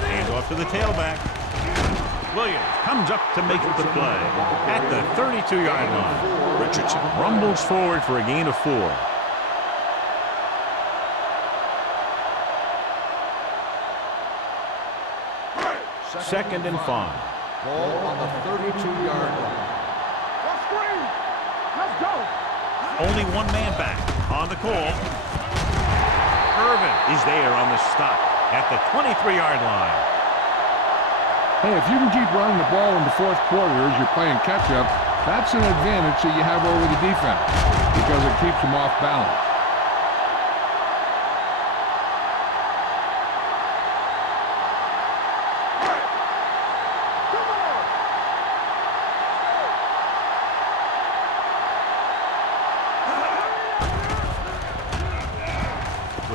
Hand off to the tailback. Williams comes up to make the play at the 32-yard line. Richardson rumbles forward for a gain of 4. Second and 5. Ball on the 32-yard line. Let's go. Only one man back on the call. Irvin is there on the stop at the 23-yard line. Hey, if you can keep running the ball in the 4th quarter as you're playing catch-up, that's an advantage that you have over the defense because it keeps them off balance.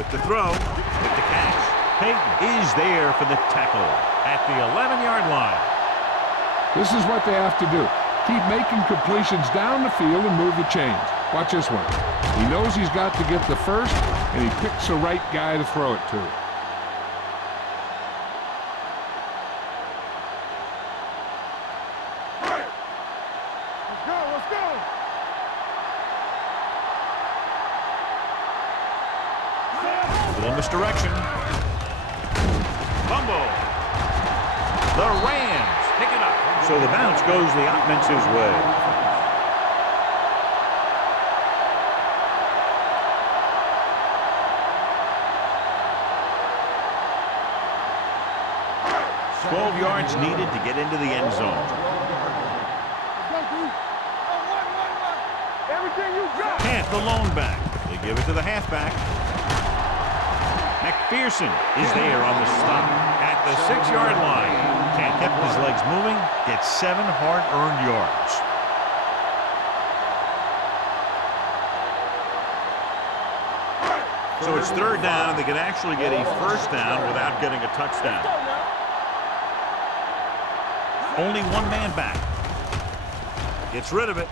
with the throw, with the catch. Peyton is there for the tackle at the 11-yard line. This is what they have to do. Keep making completions down the field and move the chains. Watch this one. He knows he's got to get the first, and he picks the right guy to throw it to. Let's go. A little misdirection. Fumble. The Rams pick it up. So the bounce goes the offense's way. "12 yards needed to get into the end zone." Everything you got. Can't the lone back. They give it to the halfback. McPherson is there on the stop at the 6-yard line. Can't keep his legs moving. Gets 7 hard-earned yards. So it's 3rd down, and they can actually get a first down without getting a touchdown. Only one man back. Gets rid of it.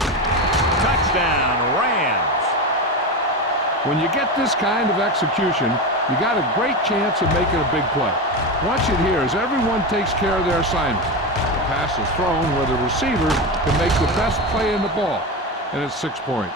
Touchdown, Rams. When you get this kind of execution, you got a great chance of making a big play. Watch it here as everyone takes care of their assignment. The pass is thrown where the receiver can make the best play in the ball, and it's 6 points.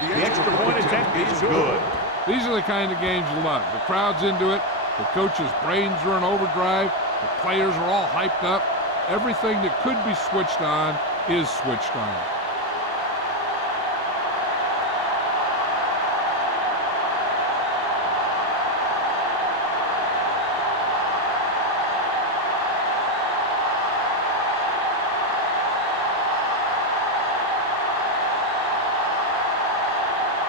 The extra point attempt is good. These are the kind of games you love. The crowd's into it. The coach's brains are in overdrive. The players are all hyped up. Everything that could be switched on is switched on.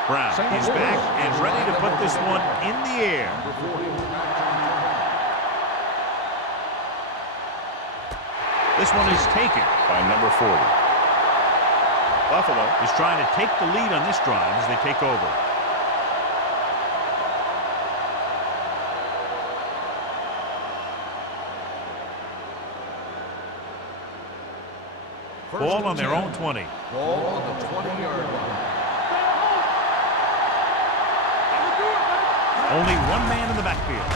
Brown is back and ready to put this one in the air. This one is taken by number 40. Buffalo is trying to take the lead on this drive as they take over. Ball on their own 20. Ball on the 20-yard line. Only one man in the backfield.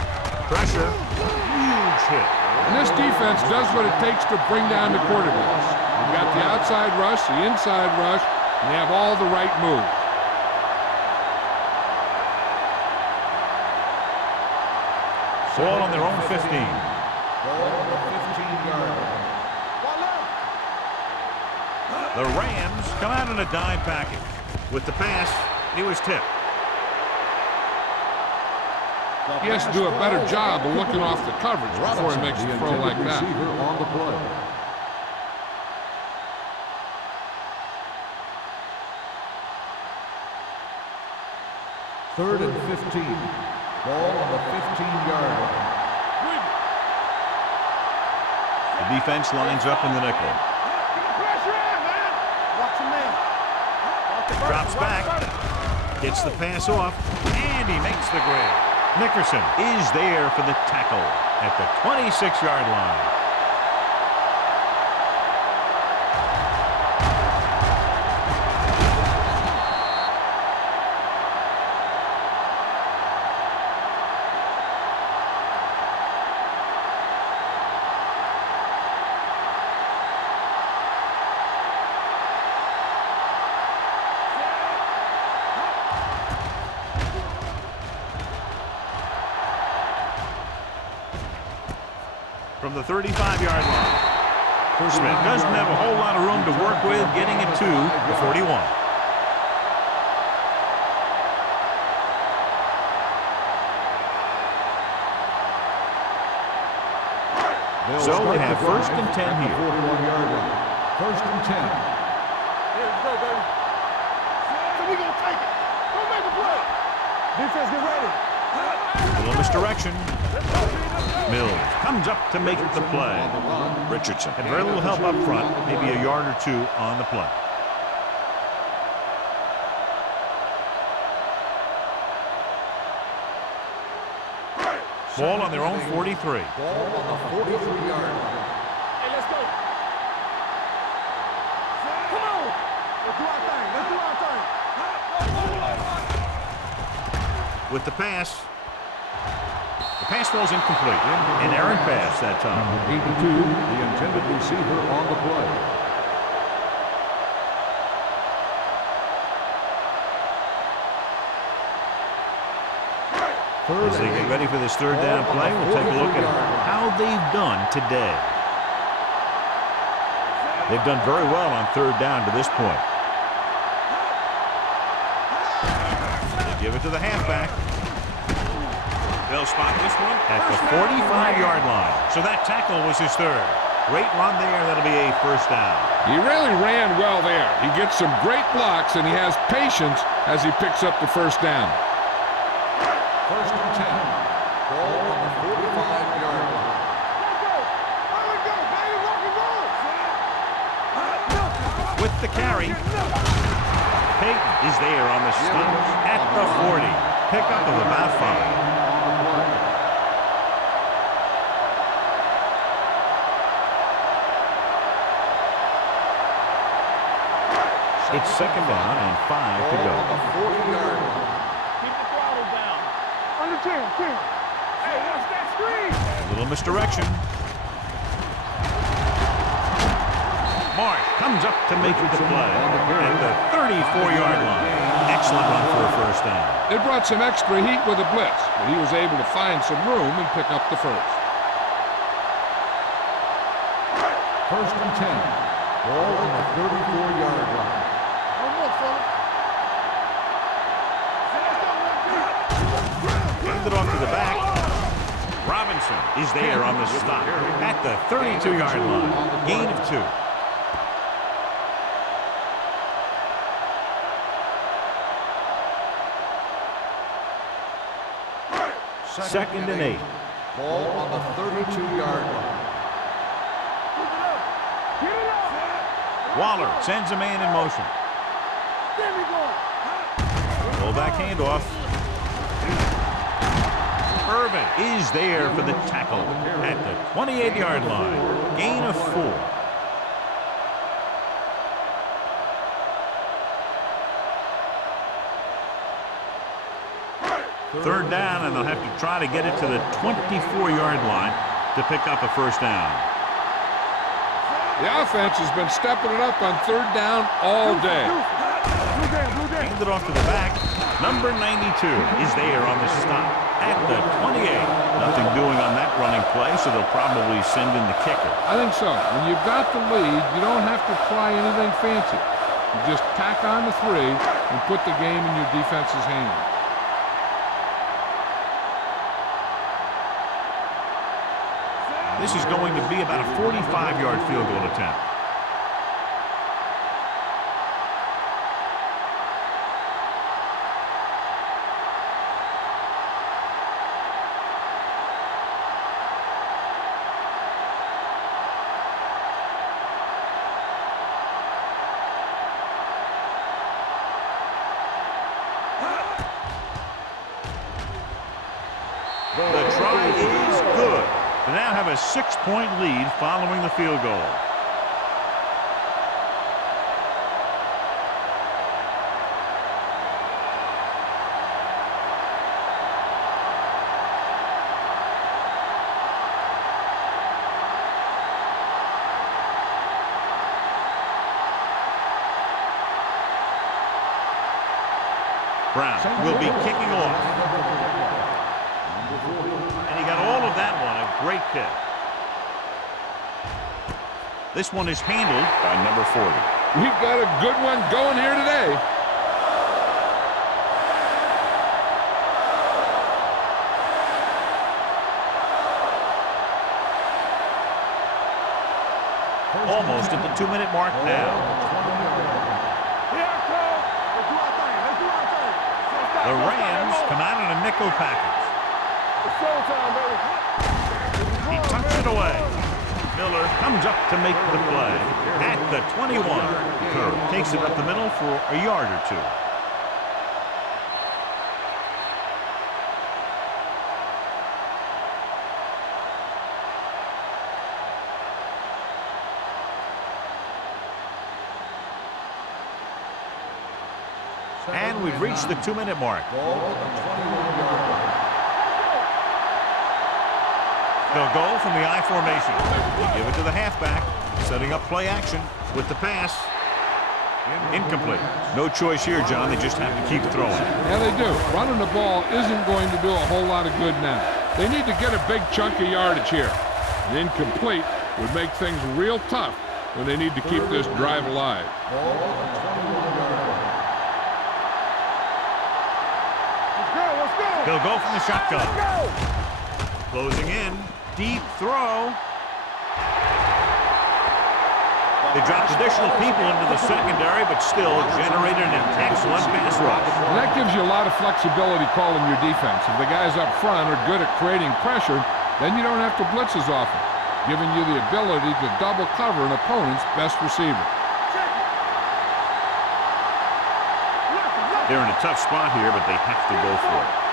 Pressure. Huge hit. And this defense does what it takes to bring down the quarterbacks. They've got the outside rush, the inside rush, and they have all the right moves. Ball on their own 15. Ball on the 15-yard line. The Rams come out in a dime package. With the pass, he was tipped. He has to do a better job of looking off the coverage before he makes a throw like that. On the play. Third and 15. Ball on the 15-yard line. The defense lines up in the nickel. Drops back. Gets the pass off. And he makes the grab. Nickerson is there for the tackle at the 26-yard line. From the 35-yard line. Smith doesn't have a whole lot of room to work with, getting it to the 41. So they have 1st and 10 here. 41-yard line. First and 10. Yeah, let's go, baby. So we gonna take it. Go make a play. Defense, get ready. Little misdirection. Mills comes up to make the play. Richardson had very little help up front, maybe a yard or two on the play. Ball on their own 43. Ball on the 43-yard line. Hey, let's go. Come on. Let's do our thing. Let's do our thing. With the pass. The pass falls incomplete. An errant pass that time. 82, the intended receiver on the play. As they get ready for this third down play, we'll take a look at how they've done today. They've done very well on third down to this point. They give it to the halfback. They'll spot this one at the 45-yard line. So that tackle was his third. Great run there. That'll be a first down. He really ran well there. He gets some great blocks, and he has patience as he picks up the first down. First and 10. Ball on the 45-yard line. Let's go, baby. Rock and roll. With the carry. Peyton is there on the stop at the 40. Pickup of about 5. It's second down and 5 to go. On the 40-yard line. Keep the throttle down. Under 10. Hey, watch that screen. A little misdirection. Marsh comes up to make the play at the 34-yard line. Excellent run for a first down. It brought some extra heat with a blitz, but he was able to find some room and pick up the first. First and 10. Ball on the 34-yard line. Hand it off to the back. Robinson is there on the stop at the 32-yard line. Gain of 2. Second and 8. Ball on the 32-yard line. Waller sends a man in motion. There we go. Fullback handoff. Irvin is there for the tackle at the 28-yard line. Gain of 4. Third down, and they'll have to try to get it to the 24-yard line to pick up a first down. The offense has been stepping it up on third down all day. Hand it off to the back. Number 92 is there on the stop at the 28. Nothing doing on that running play, so they'll probably send in the kicker. I think so. When you've got the lead, you don't have to try anything fancy. You just tack on the 3 and put the game in your defense's hands. This is going to be about a 45-yard field goal attempt. The try is good. They now have a 6-point lead following the field goal. Brown will be kicking off. And he got all of that one, a great kick. This one is handled by number 40. We've got a good one going here today. almost at the 2-minute mark now. The Rams come out in a nickel package. He tucks it away. Miller comes up to make the play at the 21. Curry takes it up the middle for a yard or two. And we've reached the 2-minute mark. They'll go from the I formation. They give it to the halfback, setting up play action with the pass. Incomplete. No choice here, John. They just have to keep throwing. Yeah, they do. Running the ball isn't going to do a whole lot of good now. They need to get a big chunk of yardage here. An incomplete would make things real tough when they need to keep this drive alive. They'll go from the shotgun. Closing in. Deep throw. They dropped additional people into the secondary, but still generated an excellent pass rush. And that gives you a lot of flexibility calling your defense. If the guys up front are good at creating pressure, then you don't have to blitz as often, giving you the ability to double cover an opponent's best receiver. They're in a tough spot here, but they have to go for it.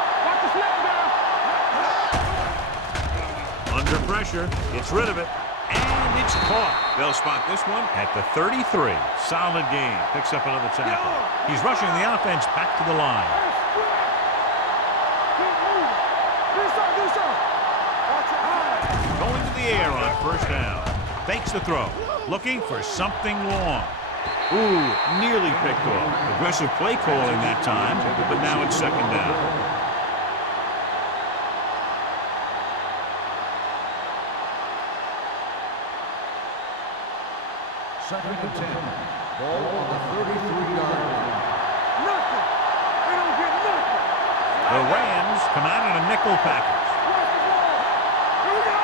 Under pressure, gets rid of it, and it's caught. They'll spot this one at the 33. Solid game. Picks up another tackle. He's rushing the offense back to the line. Going to the air on first down. Fakes the throw. Looking for something long. Ooh, nearly picked off. Aggressive play calling that time, but now it's second down. Second and 10. Ball on the 33-yard line. Nothing. They don't get nothing. The Rams come out in a nickel package. Here we go.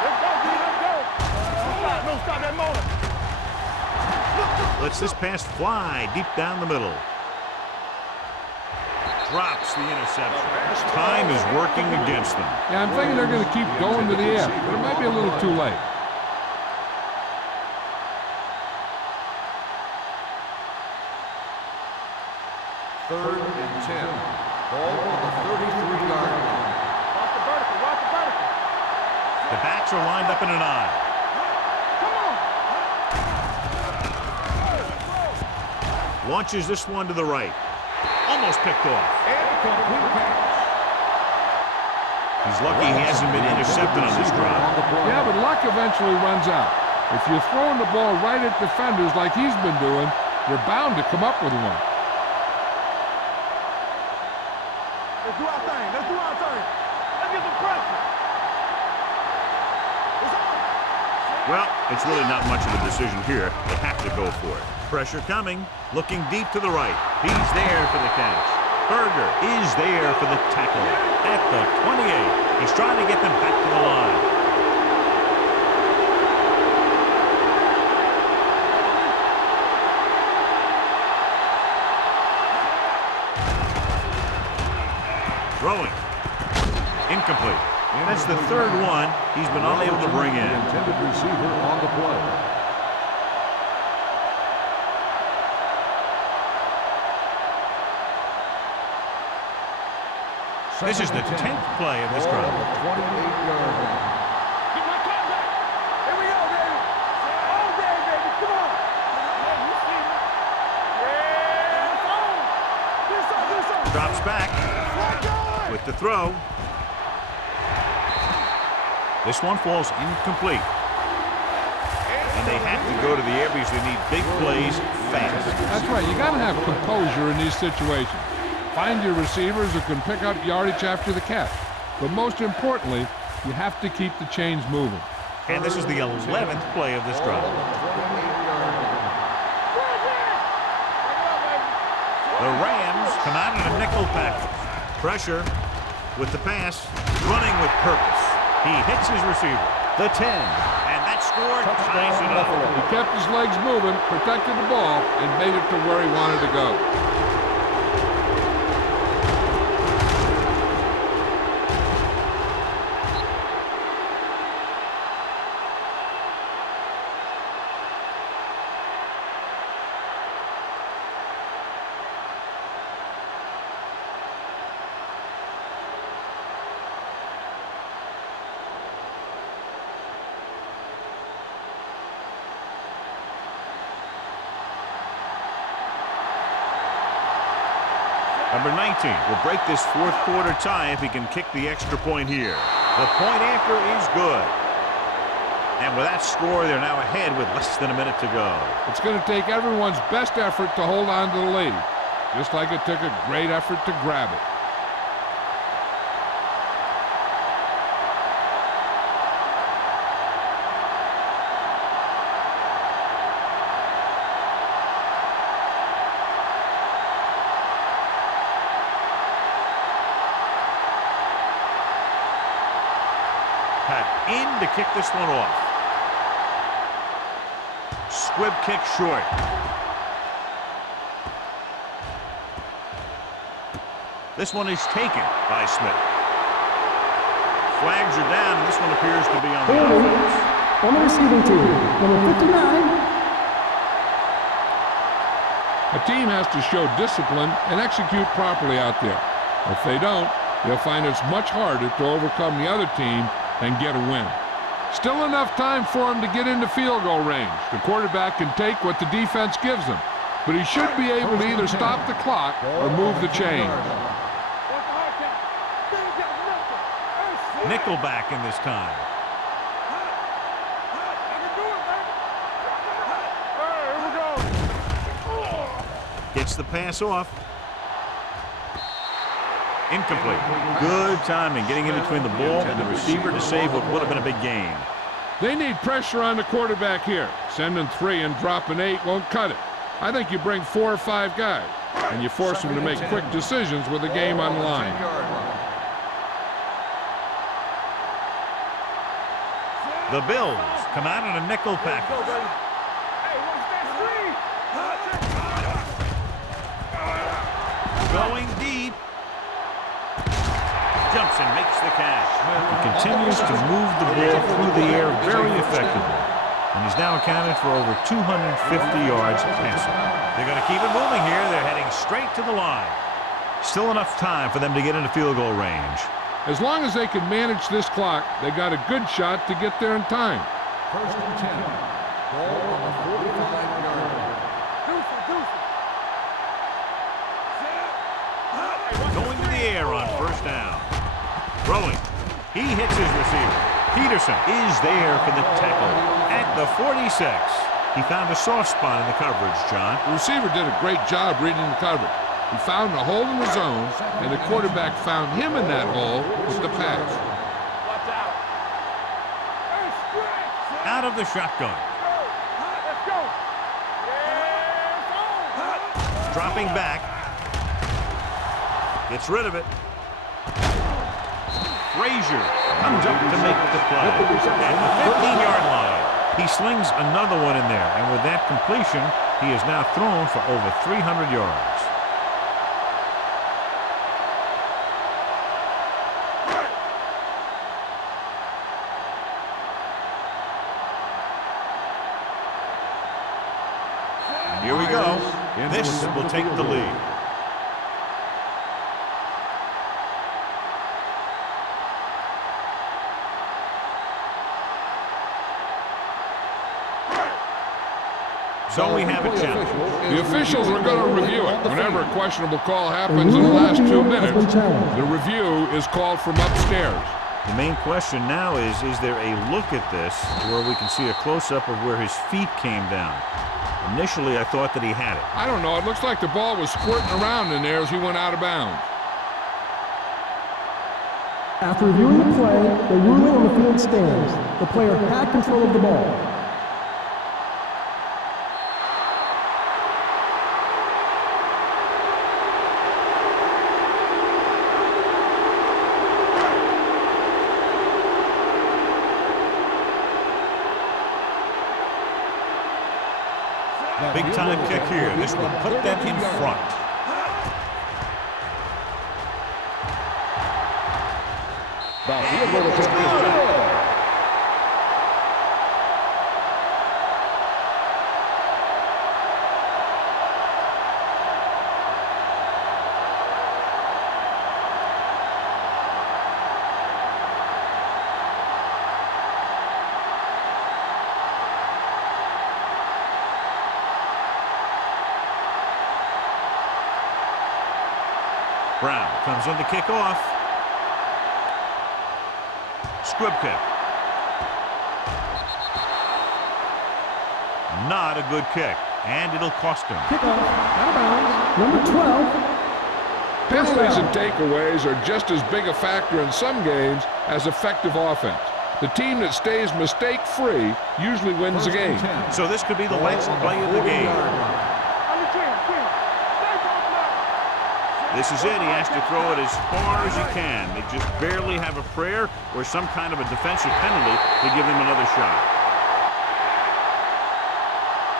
Let's go, D. Let's go. Don't stop that motor. Lets this pass fly deep down the middle. Drops the interception. Time is working against them. Yeah, I'm thinking they're going to keep going to the air, but it might be a little too late. Third and 10. Ball on the 33-yard line. Watch the vertical. Watch the vertical. The backs are lined up in an eye. Come on. Launches this one to the right. Almost picked off. Incomplete pass. He's lucky he hasn't been intercepted on this drive. Yeah, but luck eventually runs out. If you're throwing the ball right at defenders like he's been doing, you're bound to come up with one. Let's do our thing. Let's do our thing. Let's get some pressure. It's on. Well, it's really not much of a decision here. They have to go for it. Pressure coming. Looking deep to the right. He's there for the catch. Berger is there for the tackle. At the 28. He's trying to get them back to the line. Throwing. Incomplete. That's the third one he's been unable to bring in. Intended receiver on the play. This is the 10th play of this Ball drive. on the 28-yard line. Get my cut back. Here we go, baby. All day, baby. Come on. You see me? Yeah. It's on. This on, this on. Drops back Let go. with the throw. This one falls incomplete. And they have to go to the air because they need big plays fast. That's right. You got to have composure in these situations. Find your receivers who can pick up yardage after the catch. But most importantly, you have to keep the chains moving. And this is the 11th play of this drive. The Rams come out in a nickel package. Pressure with the pass, running with purpose. He hits his receiver. The 10. And score ties it up. He kept his legs moving, protected the ball, and made it to where he wanted to go. Number 19 will break this fourth quarter tie if he can kick the extra point here. The point after is good. And with that score, they're now ahead with less than a minute to go. It's going to take everyone's best effort to hold on to the lead, just like it took a great effort to grab it. In to kick this one off. Squib kick short. This one is taken by Smith. Flags are down, and this one appears to be on the offense. On the receiving team, number 59. A team has to show discipline and execute properly out there. If they don't, they'll find it's much harder to overcome the other team and get a win. Still enough time for him to get into field goal range. The quarterback can take what the defense gives him, but he should be able to either stop the clock or move the chains. Nickelback in this time. Gets the pass off. Incomplete. Good timing getting in between the ball and the receiver to save what would have been a big gain. They need pressure on the quarterback here. Sending 3 and dropping 8 won't cut it. I think you bring 4 or 5 guys, and you force them to make quick decisions with the game on the line. The Bills come out in a nickel package. Going deep. Jumps and makes the catch. He continues to move the ball through the air very effectively. And he's now accounted for over 250 yards passing. They're going to keep it moving here. They're heading straight to the line. Still enough time for them to get into field goal range. As long as they can manage this clock, they got a good shot to get there in time. First and 10. Ball on the 45-yard line. Going to the air on first down. Throwing. He hits his receiver. Peterson is there for the tackle at the 46. He found a soft spot in the coverage, John. The receiver did a great job reading the coverage. He found a hole in the zone, and the quarterback found him in that hole with the pass. Out of the shotgun. Dropping back. Gets rid of it. Frazier comes up to make the play. At the 15-yard line, he slings another one in there. And with that completion, he has now thrown for over 300 yards. And here we go. This will take the lead. So we have a challenge. The officials are going to review it. Whenever a questionable call happens in the last 2 minutes, the review is called from upstairs. The main question now is there a look at this where we can see a close-up of where his feet came down? Initially, I thought that he had it. I don't know. It looks like the ball was squirting around in there as he went out of bounds. After reviewing the play, the ruling on the field stands. The player had control of the ball. Big-time kick here. This will put them in front. The field goal attempt is good. Brown comes in to kick off. Squib kick. Not a good kick, and it'll cost him. Kickoff, out of bounds, number 12. Penalties and takeaways are just as big a factor in some games as effective offense. The team that stays mistake-free usually wins the game. So this could be the last play of the game. This is it. He has to throw it as far as he can. They just barely have a prayer or some kind of a defensive penalty to give them another shot.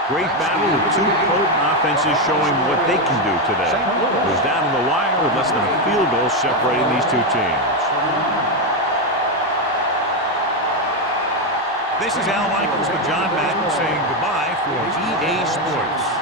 Great battle with two potent offenses showing what they can do today. It was down to the wire with less than a field goal separating these two teams. This is Al Michaels with John Madden saying goodbye for EA Sports.